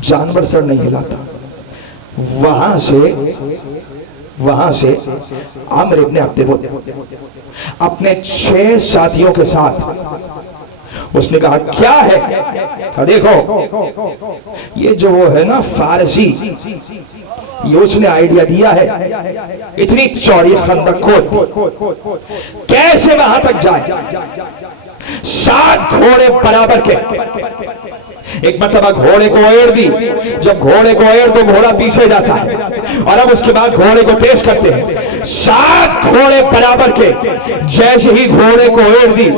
जानवर सर नहीं हिलाता। वहां से आमिर इब्ने अब्दुल अपने 6 साथियों के साथ उसने कहा क्या है? कहा देखो ये जो वो है ना फारसी, ये उसने आइडिया दिया है। इतनी चौड़ी खंदक खोद, कैसे वहां तक जाए? 7 घोड़े बराबर के। एक मरतबा घोड़े को एड़ दी, जब घोड़े को एड़ तो घोड़ा पीछे जाता है, और अब उसके बाद घोड़े को तेज करते हैं। 7 घोड़े बराबर के। जैसे ही घोड़े को एड़ दी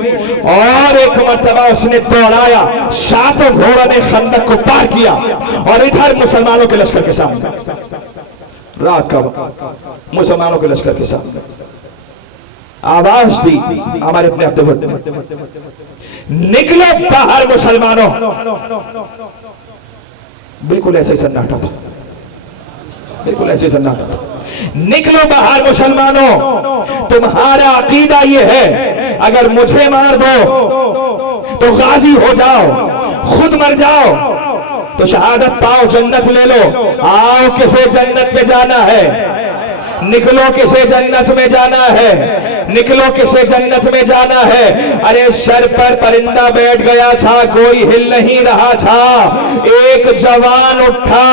और एक मरतबा उसने दौड़ाया, 7 घोड़ों ने खंदक को पार किया और इधर मुसलमानों के लश्कर के सामने, रात का वक्त मुसलमानों के लश्कर के सामने आवाज दी हमारे अपने अब्दुल, निकलो बाहर मुसलमानों। बिल्कुल ऐसे ही सन्नाटा था, बिल्कुल ऐसे सन्नाटा था। निकलो बाहर मुसलमानों, तुम्हारा अकीदा ये है अगर मुझे मार दो तो गाजी हो जाओ, खुद मर जाओ तो शहादत पाओ, जन्नत ले लो। आओ किसे जन्नत में जाना है? निकलो किसे जन्नत में जाना है? निकलो किसे जन्नत में जाना है? अरे सर पर परिंदा बैठ गया था, कोई हिल नहीं रहा था। एक जवान उठा,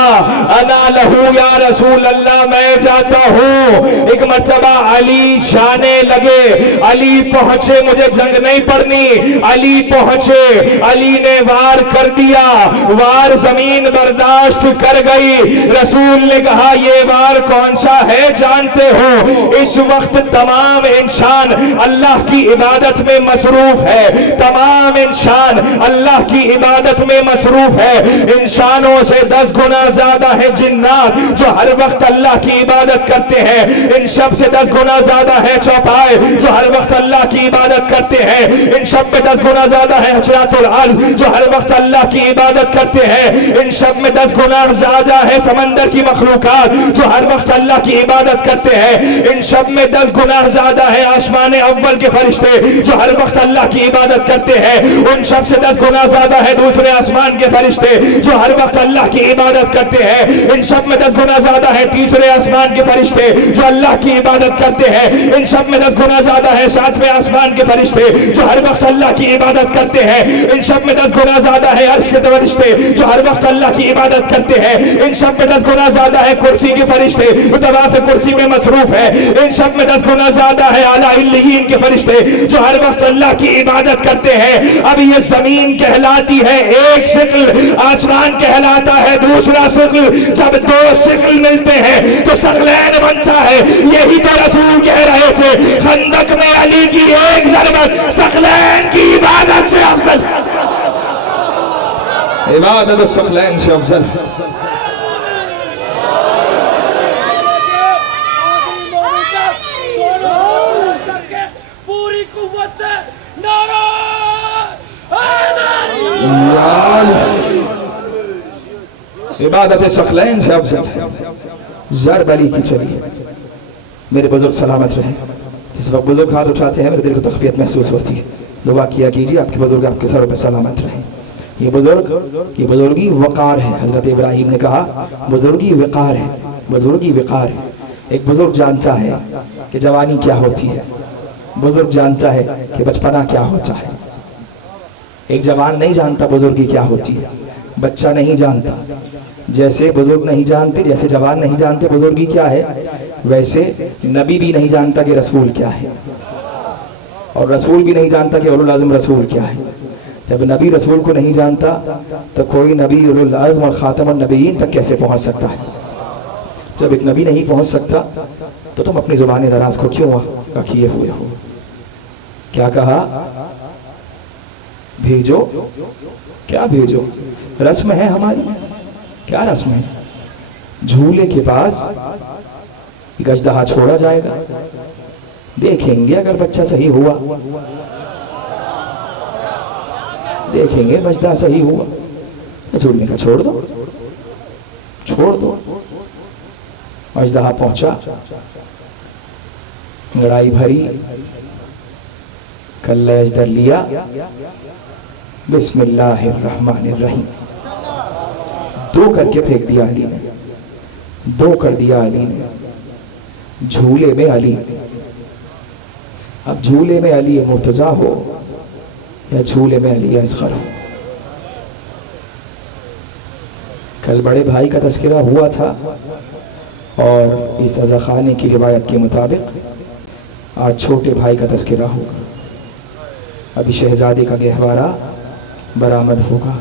अना लहू या रसूल अल्लाह, मैं जाता हूँ। एक मर्तबा अली जाने लगे, अली पहुंचे, मुझे जंग नहीं पड़नी। अली पहुंचे, अली ने वार कर दिया, वार जमीन बर्दाश्त कर गई। रसूल ने कहा ये वार कौन सा है जानते हो? इस वक्त तमाम इंसान अल्लाह की इबादत में मसरूफ है, तमाम इंसान अल्लाह की इबादत में मसरूफ है। इंसानों से 10 गुना ज्यादा है जिन्नात जो हर वक्त अल्लाह की इबादत करते हैं। इन सब से 10 गुना ज्यादा है चौपाए जो हर वक्त अल्लाह की इबादत करते हैं। इन सब में 10 गुना ज्यादा है हजरातुल अर्ज़ जो हर वक्त अल्लाह की इबादत करते हैं। इन सब में 10 गुना ज्यादा है समंदर की मखलूकात जो हर वक्त अल्लाह की इबादत करते हैं। इन सब में 10 गुना ज्यादा है आसमान अव्वल के फरिश्ते जो हर वक्त अल्लाह की इबादत करते हैं। उन सब से 10 गुना ज्यादा है दूसरे आसमान के फरिश्ते जो हर वक्त अल्लाह की इबादत करते हैं। इन सब में 10 गुना ज्यादा है तीसरे आसमान के फरिश्ते जो अल्लाह की इबादत करते हैं। इन सब में 10 गुना ज्यादा है 7वें आसमान के फरिश्ते जो हर वक्त अल्लाह की इबादत करते हैं। इन सब में 10 गुना ज्यादा है अर्श के फरिश्ते जो हर वक्त अल्लाह की इबादत करते हैं। इन सब में 10 गुना ज्यादा है कुर्सी के फरिश्ते जो तवाफ कुर्सी में मसरूफ है। इन सब में 10 गुना ज्यादा है आला इल्लीयीन के फरिश्ते जो हर वक्त अल्लाह की इबादत करते हैं। अब ये जमीन कहलाती है एक सिकल, आसमान कहलाता है दूसरा सिकल। जब 2 सिकल मिलते हैं तो सकलैन बनता है। यही तो रसूल कह रहे थे, खंदक में अली की एक ज़रबत सकलैन की इबादत से अफजल, इबादत सकलैन से अफजल। इबादत सकलैन से अफजल है। जर बली की चली। मेरे बुजुर्ग सलामत रहे। जिस वक्त बुजुर्ग हाथ उठाते हैं मेरे दिल को तखफियत महसूस होती है। दुआ किया कीजिए आपके बुजुर्ग आपके सरों पर सलामत रहे। ये बुजुर्गी वक़ार है। हज़रत इब्राहीम ने कहा बुजुर्गी वक़ार है, बुजुर्गी वक़ार है। एक बुजुर्ग जानता है कि जवानी क्या होती है, बुजुर्ग जानता है कि बचपना क्या होता है। एक जवान नहीं जानता बुजुर्गी क्या होती है, बच्चा नहीं जानता। जैसे बुजुर्ग नहीं जानते, जैसे जवान नहीं जानते बुजुर्गी क्या है, वैसे नबी भी नहीं जानता कि रसूल क्या है, और रसूल भी नहीं जानता कि उलुल आज़म रसूल क्या है। जब नबी रसूल को नहीं जानता तो कोई नबी उलुल आज़म और ख़ातमुन नबीयीन तक कैसे पहुंच सकता है। जब एक नबी नहीं पहुंच सकता तो तुम अपनी ज़ुबान दराज को क्यों किए हुए हो। क्या कहा, भेजो। क्या भेजो? रस्म है हमारी। क्या रस्म है? झूले के पास गजदहा छोड़ा जाएगा, देखेंगे अगर बच्चा सही हुआ, देखेंगे बच्चा सही हुआ। रसूल ने कहा छोड़ दो, छोड़ दो। अजदहा पहुंचा, लड़ाई भरी, कल्ला अजदर लिया, बिस्मिल्लाहिर्रहमानिर्रहीम दो करके फेंक दिया अली ने, दो कर दिया अली ने। झूले में अली, अब झूले में अली मुर्तजा हो या झूले में अली असगर हो। कल बड़े भाई का तस्करा हुआ था और इस अज़ाखानी की रिवायत के मुताबिक आज छोटे भाई का तस्करा होगा। अभी शहजादे का गहवारा बरामद होगा।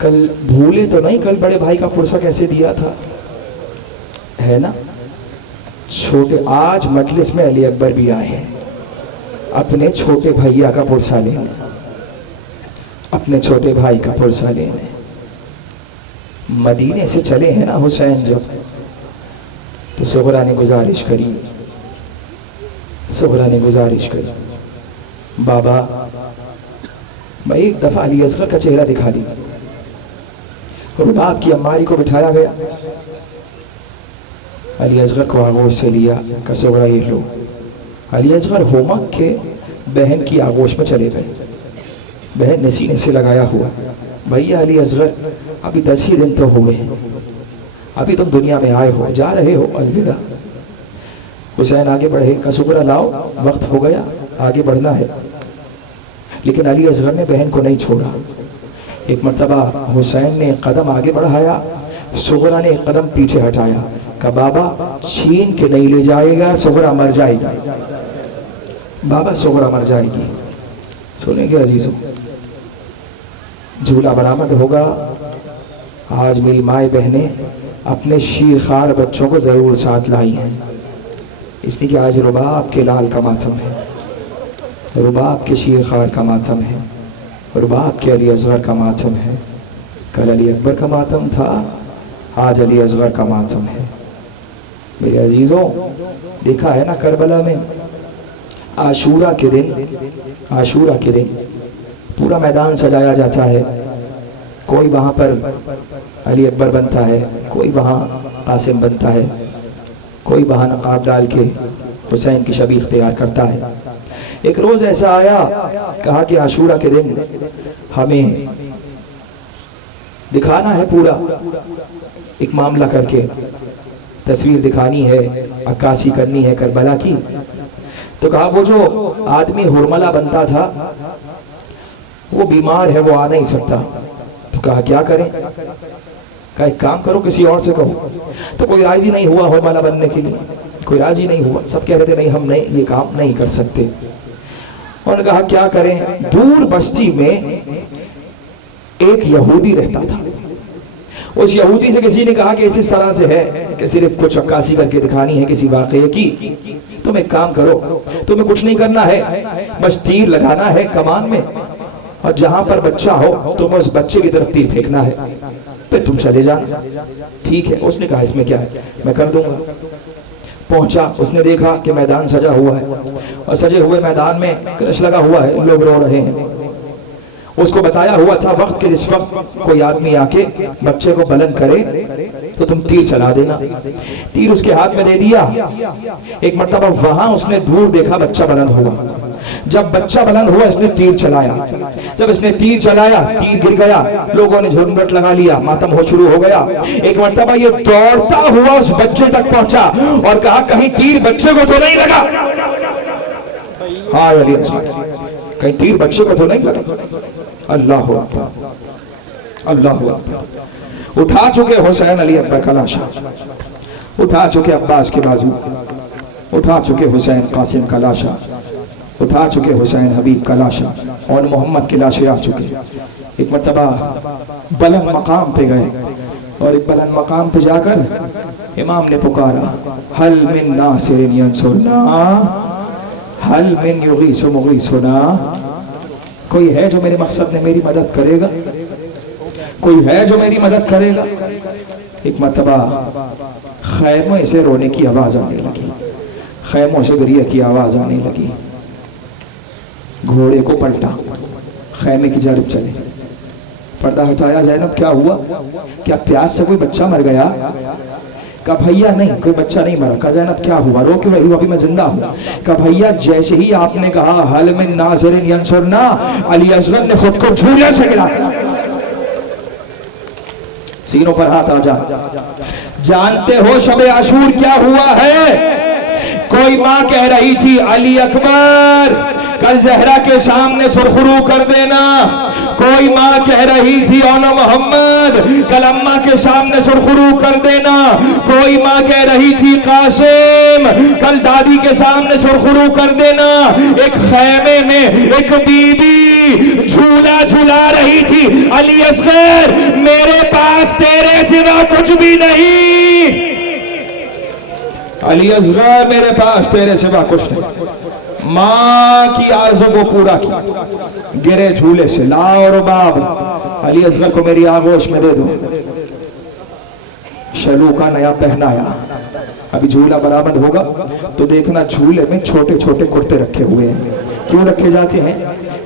कल भूले तो नहीं, कल बड़े भाई का पुरसा कैसे दिया था, है ना। छोटे आज मजलिस में अली अकबर भी आए हैं अपने छोटे भैया का पुरसा लेने, अपने छोटे भाई का पुरसा लेने। मदीने से चले हैं ना हुसैन जब, तो सुहरा ने गुजारिश करी, सुहरा ने गुजारिश करी, बाबा मैं एक दफ़ा अली असगर का चेहरा दिखा दी। रुबाब की अम्मारी को बिठाया गया, अली असगर को आगोश से लिया, का सुहरा ये लो। अली असगर होमक के बहन की आगोश में चले गए। बहन ने सीने से लगाया हुआ, भैया अली असगर अभी 10 ही दिन तो हुए हैं, अभी तुम दुनिया में आए हो, जा रहे हो, अलविदा। हुसैन आगे बढ़े, कसुगरा लाओ, वक्त हो गया, आगे बढ़ना है। लेकिन अली असगर ने बहन को नहीं छोड़ा। एक मर्तबा हुसैन ने एक कदम आगे बढ़ाया, सुगरा ने एक कदम पीछे हटाया, कहा बाबा छीन के नहीं ले जाएगा, सुगरा मर जाएगी, बाबा सुगरा मर जाएगी। सुनेंगे अजीजों, झूला बरामद होगा। आज मेरी माए बहनें अपने शीरखार बच्चों को ज़रूर साथ लाई हैं, इसलिए कि आज रुबाब के लाल का मातम है, रुबाब के शीरखार का मातम है, रुबाब के अली असगर का मातम है। कल अली अकबर का मातम था, आज अली असगर का मातम है। मेरे अजीज़ों, देखा है ना करबला में आशूरा के दिन, आशूरा के दिन पूरा मैदान सजाया जाता है। कोई वहाँ पर अली अकबर बनता है, कोई वहाँ कासिम बनता है, कोई वहाँ नकाब डाल के हुसैन की शबी इख्तियार करता है। एक रोज़ ऐसा आया, कहा कि आशूरा के दिन हमें दिखाना है पूरा एक मामला करके, तस्वीर दिखानी है, अक्कासी करनी है करबला की। तो कहा वो जो आदमी हुरमला बनता था वो बीमार है, वो आ नहीं सकता। तो कहा क्या करें? कहा एक काम करो, किसी और से कहो। तो कोई राजी नहीं हुआ हुरमला बनने के लिए, कोई राजी नहीं हुआ। सब कह रहे थे नहीं हम नहीं, ये काम नहीं कर सकते। उन्होंने कहा क्या करें? दूर बस्ती में एक यहूदी रहता था। उस यहूदी से किसी ने कहा कि इस तरह से है कि सिर्फ कुछ अक्कासी करके दिखानी है किसी वाक़े की। तुम एक काम करो, तुम्हें कुछ नहीं करना है, बस तीर लगाना है कमान में, और जहां पर बच्चा हो तुम्हें उस बच्चे की तरफ तीर फेंकना है, फिर तुम चले जाना। ठीक है, उसने कहा इसमें क्या है, मैं कर दूंगा। पहुंचा, उसने देखा कि मैदान सजा हुआ है और सजे हुए मैदान में क्रश लगा हुआ है, लोग रो रहे हैं। उसको बताया हुआ था वक्त के जिस वक्त कोई आदमी आके बच्चे को बुलंद करे तो तुम तीर चला देना। तीर उसके हाथ में दे दिया। एक मर्तबा वहां उसने दूर देखा बच्चा बुलंद हुआ। जब बच्चा बुलंद हुआ इसने तीर चलाया। जब इसने तीर चलाया तीर गिर गया, लोगों ने झुरमुट लगा लिया, मातम हो शुरू हो गया। एक मर्तबा ये दौड़ता हुआ उस बच्चे तक पहुंचा और कहा कहीं तीर बच्चे को तो नहीं लगा। हाँ अली असगर, कहीं तीर बच्चे को तो नहीं लगा। अल्लाह अल्लाह। उठा चुके हुसैन अली अकबर का लाशा, उठा चुके अब्बास के बाजू, उठा चुके हुसैन कासिम का लाशा, उठा चुके हुसैन हबीब का लाशा और मोहम्मद की लाशें आ चुके। एक मर्तबा बुलंद मकाम पे गए और एक बुलंद मकाम पे जाकर इमाम ने पुकारा, हल मिन नासिरिन यंसुरना, हल मिन युगीसु मुगीसुना। कोई है जो मेरे मकसद में मेरी मदद करेगा? कोई है जो मेरी मदद करेगा? एक मर्तबा खैमों से रोने की आवाज आने लगी, खैमों से गरिया की आवाज आने लगी। घोड़े को पलटा, खैमे की जानिब चले, पर्दा हटाया। ज़ैनब क्या हुआ? क्या प्यास से कोई बच्चा मर गया? कहा भैया नहीं, कोई बच्चा नहीं मरा। कहा ज़ैनब क्या हुआ? रो के वही अभी मैं जिंदा हूँ। कहा भैया जैसे ही आपने कहा हल मिन नाज़िरिन यंसुरना, अली असगर ने खुद को झूले से गिरा। सीनों पर हाथ आ जा। जानते हो शबे आशूर क्या हुआ है? कोई माँ कह रही थी अली अकबर कल जहरा के सामने सुरखरू कर देना। कोई माँ कह रही थी औना मोहम्मद कल अम्मा के सामने सुरखरू कर देना। कोई माँ कह रही थी कासिम कल दादी के सामने सुरखरू कर देना। एक खैमे में एक बीबी झूला झूला रही थी, अली असगर मेरे पास तेरे सिवा कुछ भी नहीं, अली असगर मेरे पास तेरे सिवा कुछ नहीं। माँ की आरज़ू को पूरा किया, गिरे झूले से, लाओ रुबाब अली असगर को मेरी आगोश में दे दो। शलू का नया पहनाया। अभी झूला बरामद होगा तो देखना झूले में छोटे छोटे कुर्ते रखे हुए हैं। क्यों रखे जाते हैं?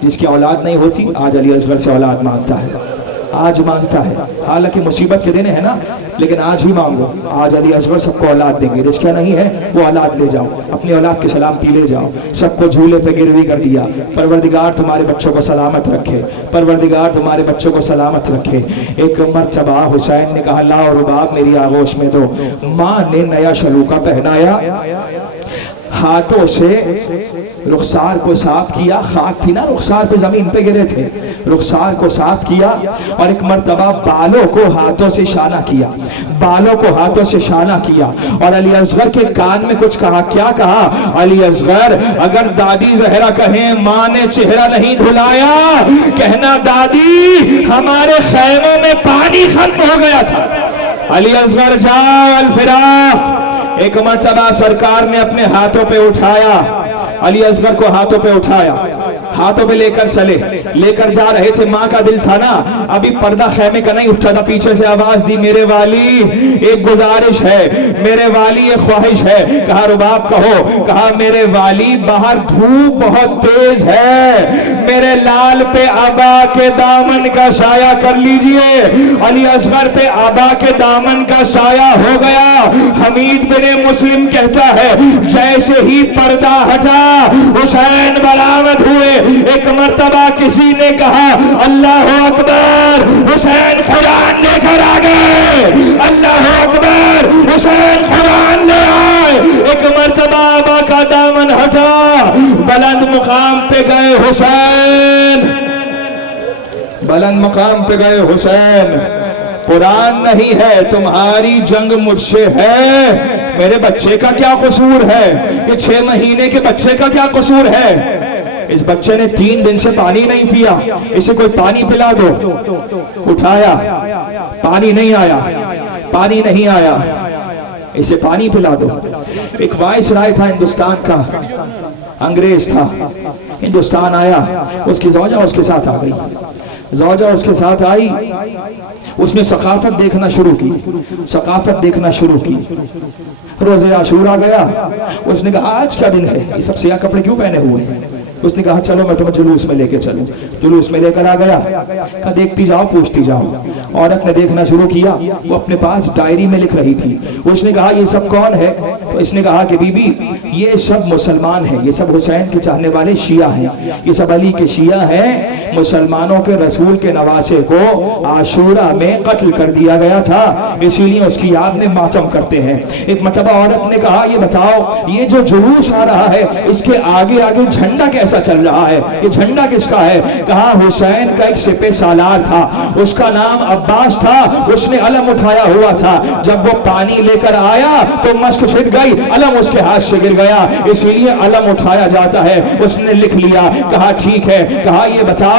जिसकी औलाद नहीं होती आज अली असगर से औलाद मांगता है, आज मांगता है। हालांकि मुसीबत के दिन है ना, लेकिन आज ही मांगो। आज अली असगर सबको औलाद देंगे। जिसका नहीं है वो औलाद ले जाओ, अपनी औलाद की सलामती ले जाओ। सबको झूले पे गिरवी कर दिया। परवरदिगार तुम्हारे बच्चों को सलामत रखे, परवरदिगार तुम्हारे बच्चों को सलामत रखे। एक मर्तबा हुसैन ने कहा लाओ रुबाब मेरी आगोश में दो। माँ ने नया शलूका पहनाया, हाथों से रुखसार को साफ किया। खाक थी ना रुखसार पे, जमीन पे गिरे थे, रुखसार को साफ किया और एक मर्तबा बालों को हाथों से शाना किया, बालों को हाथों से शाना किया और अली असगर के कान में कुछ कहा। क्या कहा? अली असगर अगर दादी जहरा कहें माँ ने चेहरा नहीं धुलाया, कहना दादी हमारे खैमों में पानी खत्म हो गया था। अली असगर जाओ अलफिराक। एक मर्तबा सरकार ने अपने हाथों पे उठाया, अली असगर को हाथों पे उठाया, हाथों पे लेकर चले, लेकर जा रहे थे। माँ का दिल था ना, अभी पर्दा खैमे का नहीं उठा था। पीछे से आवाज दी, मेरे वाली एक गुजारिश है, मेरे वाली एक ख्वाहिश है। कहा रुबाब कहो। कहा मेरे वाली बाहर धूप बहुत तेज है, मेरे लाल पे आबा के दामन का साया कर लीजिए। अली असगर पे आबा के दामन का साया हो गया। हमीद बिन मुस्लिम कहता है जैसे ही पर्दा हटा हुसैन बरामद हुए। एक मर्तबा किसी ने कहा अल्लाह अकबर, हुसैन कुरान लेकर आ गए। अल्लाह अकबर, हुसैन कुरान ले आए। एक मर्तबा आबा का दामन हटा, बुलंद मुकाम पे गए हुसैन, बुलंद मुकाम पे गए हुसैन। कुरान नहीं है तुम्हारी जंग मुझसे है, मेरे बच्चे का क्या कसूर है? ये 6 महीने के बच्चे का क्या कसूर है? इस बच्चे ने 3 दिन से पानी नहीं पिया, इसे कोई पानी पिला दो। उठाया, पानी नहीं आया, पानी नहीं आया, इसे पानी पिला दो। एक वाइसराय था हिंदुस्तान का, अंग्रेज था, हिंदुस्तान आया, उसकी ज़ौजा उसके साथ आ गई। ज़ौजा उसके साथ आई, उसने सकाफत देखना शुरू की, सकाफत देखना शुरू की। रोज़े आशूरा गया, उसने कहा आज क्या दिन है, ये सब सियाह कपड़े क्यों पहने हुए हैं? उसने कहा चलो मैं तुम्हें जुलूस में लेके चलूं। जुलूस में लेकर आ गया, कहा देखती जाओ पूछती जाओ। औरत ने देखना शुरू किया, वो अपने पास डायरी में लिख रही थी। उसने कहा ये सब कौन है? तो इसने कहा कि बीबी ये सब मुसलमान हैं, ये सब हुसैन के चाहने वाले शिया हैं, ये सब अली के शिया हैं। मुसलमानों के रसूल के नवासे को आशूरा में कत्ल कर दिया गया था, इसीलिए उसकी याद में मातम करते हैं। एक मर्तबा औरत ने कहा ये बताओ ये जो जुलूस आ रहा है इसके आगे आगे झंडा कैसा चल रहा है, ये झंडा किसका है? कहा हुसैन का एक सिपह सालार था, उसका नाम अब्बास था, उसने अलम उठाया हुआ था। जब वो पानी लेकर आया तो मश्क छिद गई, अलम उसके हाथ से गिर गया, इसीलिए अलम उठाया जाता है। उसने लिख लिया। कहा ठीक है। कहा ये बताओ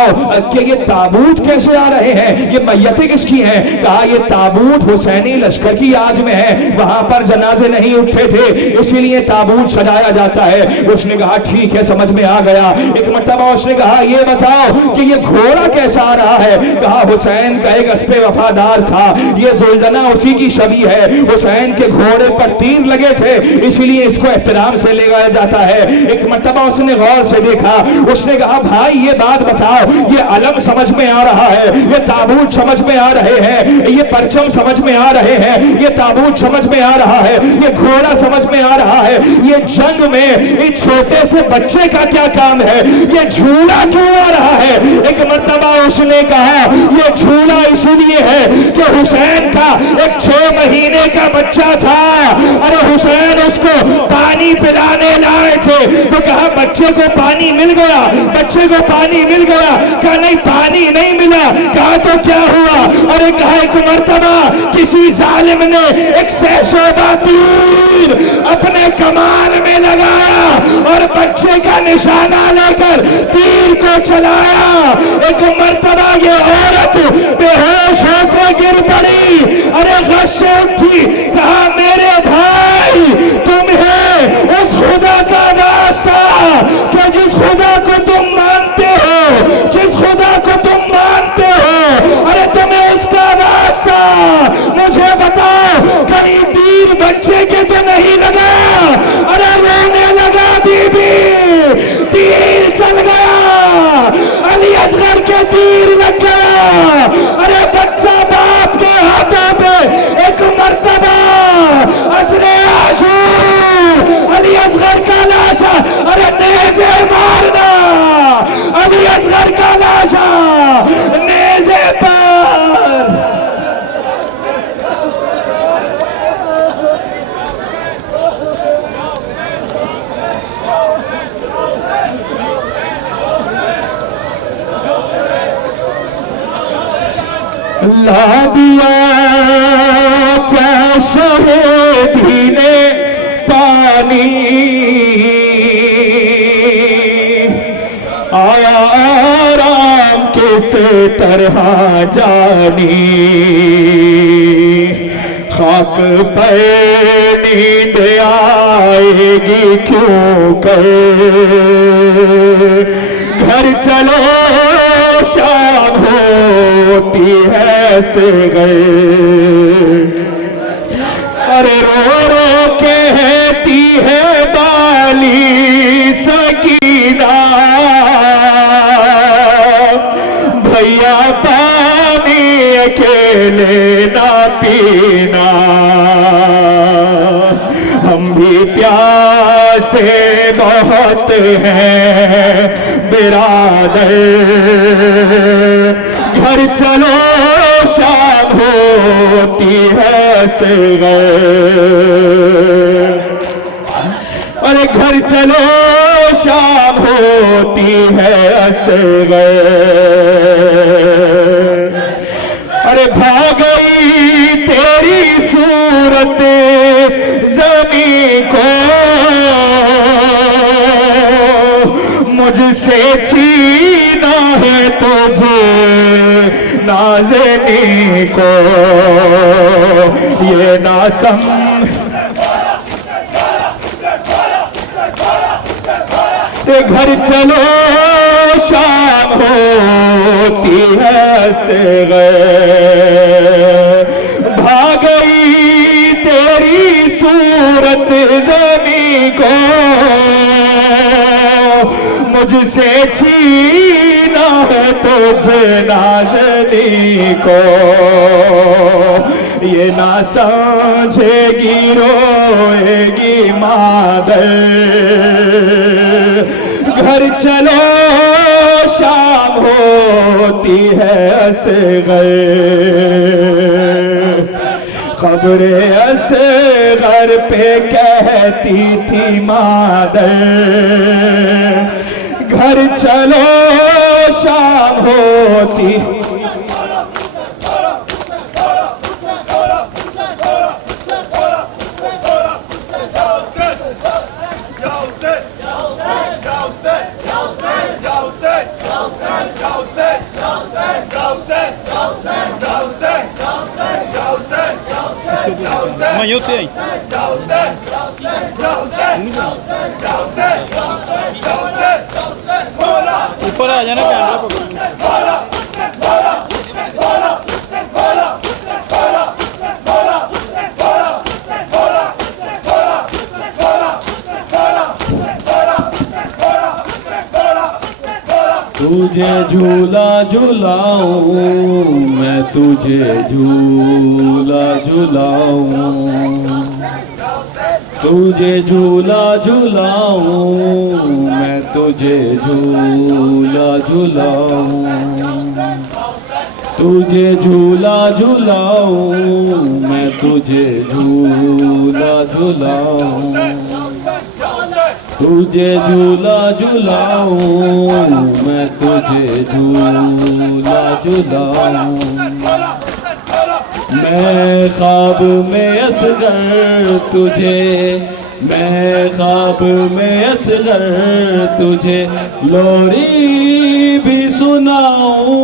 कि ये ताबूत कैसे आ रहे हैं, ये मैयतें किसकी हैं? कहा ये ताबूत हुसैनी लश्कर की याद में है, वहां पर जनाजे नहीं उठे थे इसीलिए ताबूत सजाया जाता है। उसने कहा ठीक है समझ में आ गया। एक मर्तबा उसने कहा ये बताओ कि ये घोड़ा कैसा आ रहा है? कहा हुसैन का एक अस्पे वफादार था, ये जुल्दना उसी की छवि है, हुसैन के घोड़े पर तीर लगे थे इसीलिए इसको एहतराम से ले जाया जाता है। एक मर्तबा उसने गौर से देखा, उसने कहा भाई ये बात बताओ, ये अलम समझ में आ रहा है, ये ताबूत समझ में आ रहे हैं, ये परचम समझ में आ रहे हैं, ये ताबूत समझ में आ रहा है, ये घोड़ा समझ में आ रहा है, ये जंग में इस छोटे से बच्चे का क्या काम है, ये झूला क्यों आ रहा है? एक मर्तबा उसने कहा ये झूला इसलिए है कि हुसैन का एक 6 महीने का बच्चा था, अरे हुसैन उसको पानी पिलाने लाए थे तो कहा बच्चे को पानी मिल गया, बच्चे को पानी मिल गया। कहा नहीं पानी नहीं मिला। कहा तो क्या हुआ? अरे कहा एक मर्तबा किसी जालिम ने एक सहशोदा तीर अपने कमान में लगाया और बच्चे का निशाना लेकर तीर को चलाया। एक मर्तबा ये औरत बेहोश होकर गिर पड़ी, अरे गश से उठी। कहा मेरे भाई तुम्हें उस खुदा का वास्ता कि जिस खुदा को तुम मानते हो, जिस खुदा को तुम मानते हो, अरे तुम्हें उसका वास्ता मुझे बताओ कहीं तीर बच्चे के तो नहीं लगा? अरे रोने लगा बीबी, तीर चल गया, अली असगर के तीर लग गया। अरे बच्चा बाप के हाथों पे एक मर्तबा असरे आशूर अली असगर का लाशा, अरे नेज़े मारना, अली असगर का लाशा नेज़े पर। ला दिया क्या शहीदी ने पानी, आया राम किस तरह जानी, खाक पे नींद आएगी क्यों कर, घर चलो शाम होती है से गए। अरे रो रो कहती है बाली सकीना, भैया पानी अकेले ना पीना, हम भी प्यासे बहुत हैं बिरादर, घर चलो शाम होती है से गए। अरे घर चलो शाम होती है से गए। अरे भाग गई तेरी सूरत ज़मीं को, मुझसे छीना है तुझे नाज़नी को, ये ना घर चलो शाम होती है से गए। भाग गई तेरी सूरत ज़मीं को, मुझसे छीना है तुझे नाज़नी को, ये ना समझेगी रोएगी मादर। घर चलो शाम होती है असग़र, ख़ब्र असग़र पे कहती थी मादर, घर चलो शाम होती। ऊपर आ जाना कैमरा पकड़। तुझे झूला झूलाऊं मैं, तुझे झूला झूलाऊं, तुझे झूला झूलाऊं मैं, तुझे झूला झूलाऊं, तुझे झूला झूलाऊं मैं, तुझे झूला झूलाऊं, तुझे झूला झूलाऊं मैं, तुझे झूला झूलाऊं। मैं ख्वाब में असग़र तुझे, मैं ख्वाब में असग़र तुझे लोरी भी सुनाऊं,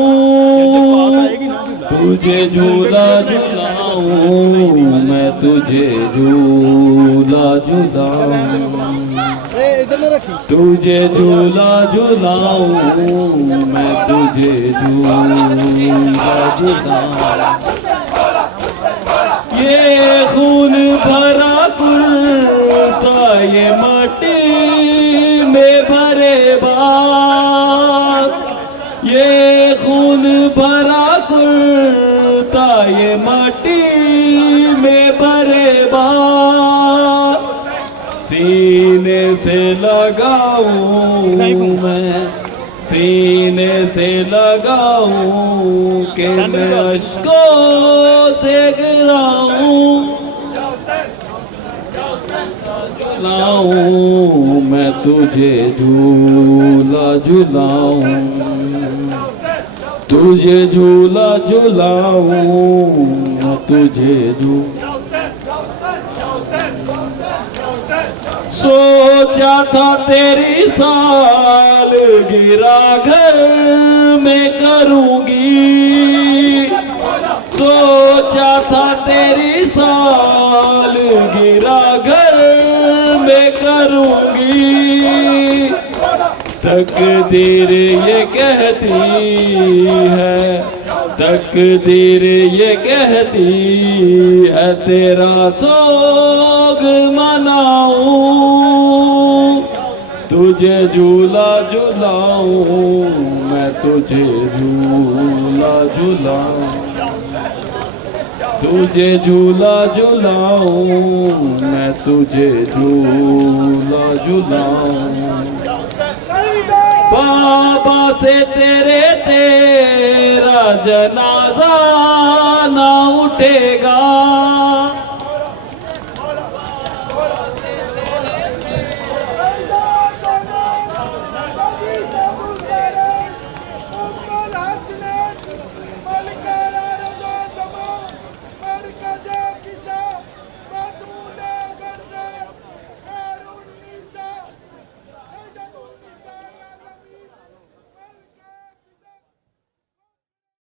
तुझे झूला झूलाऊं मैं, तुझे झूला झूलाऊं, तुझे झूला झूलाऊं मैं, तुझे झूला झूलाऊं। ये खून भरा कुर्ता ये माटी में भरे बाग, ये खून भरा कुर्ता ये माटी में भरे बाग, सीने से लगाऊं मैं, सीने से लगाऊं कि मैं अश्कों से गिराऊं, लाऊं मैं तुझे झूला झूलाऊं, तुझे झूला झूलाऊं मैं, तुझे झूला। सोचा था तेरी सालगिरह घर में करूंगी, सोचा था तेरी सालगिरह घर में करूंगी, तकदीर ये कहती है, तकदीर ये कहती है तेरा सोग मनाऊं, तुझे झूला झूलाऊं मैं, तुझे झूला झूलाऊं, तुझे झूला झूलाऊं मैं, तुझे झूला झूलाऊं। बाबा से तेरा जनाजा ना उठेगा,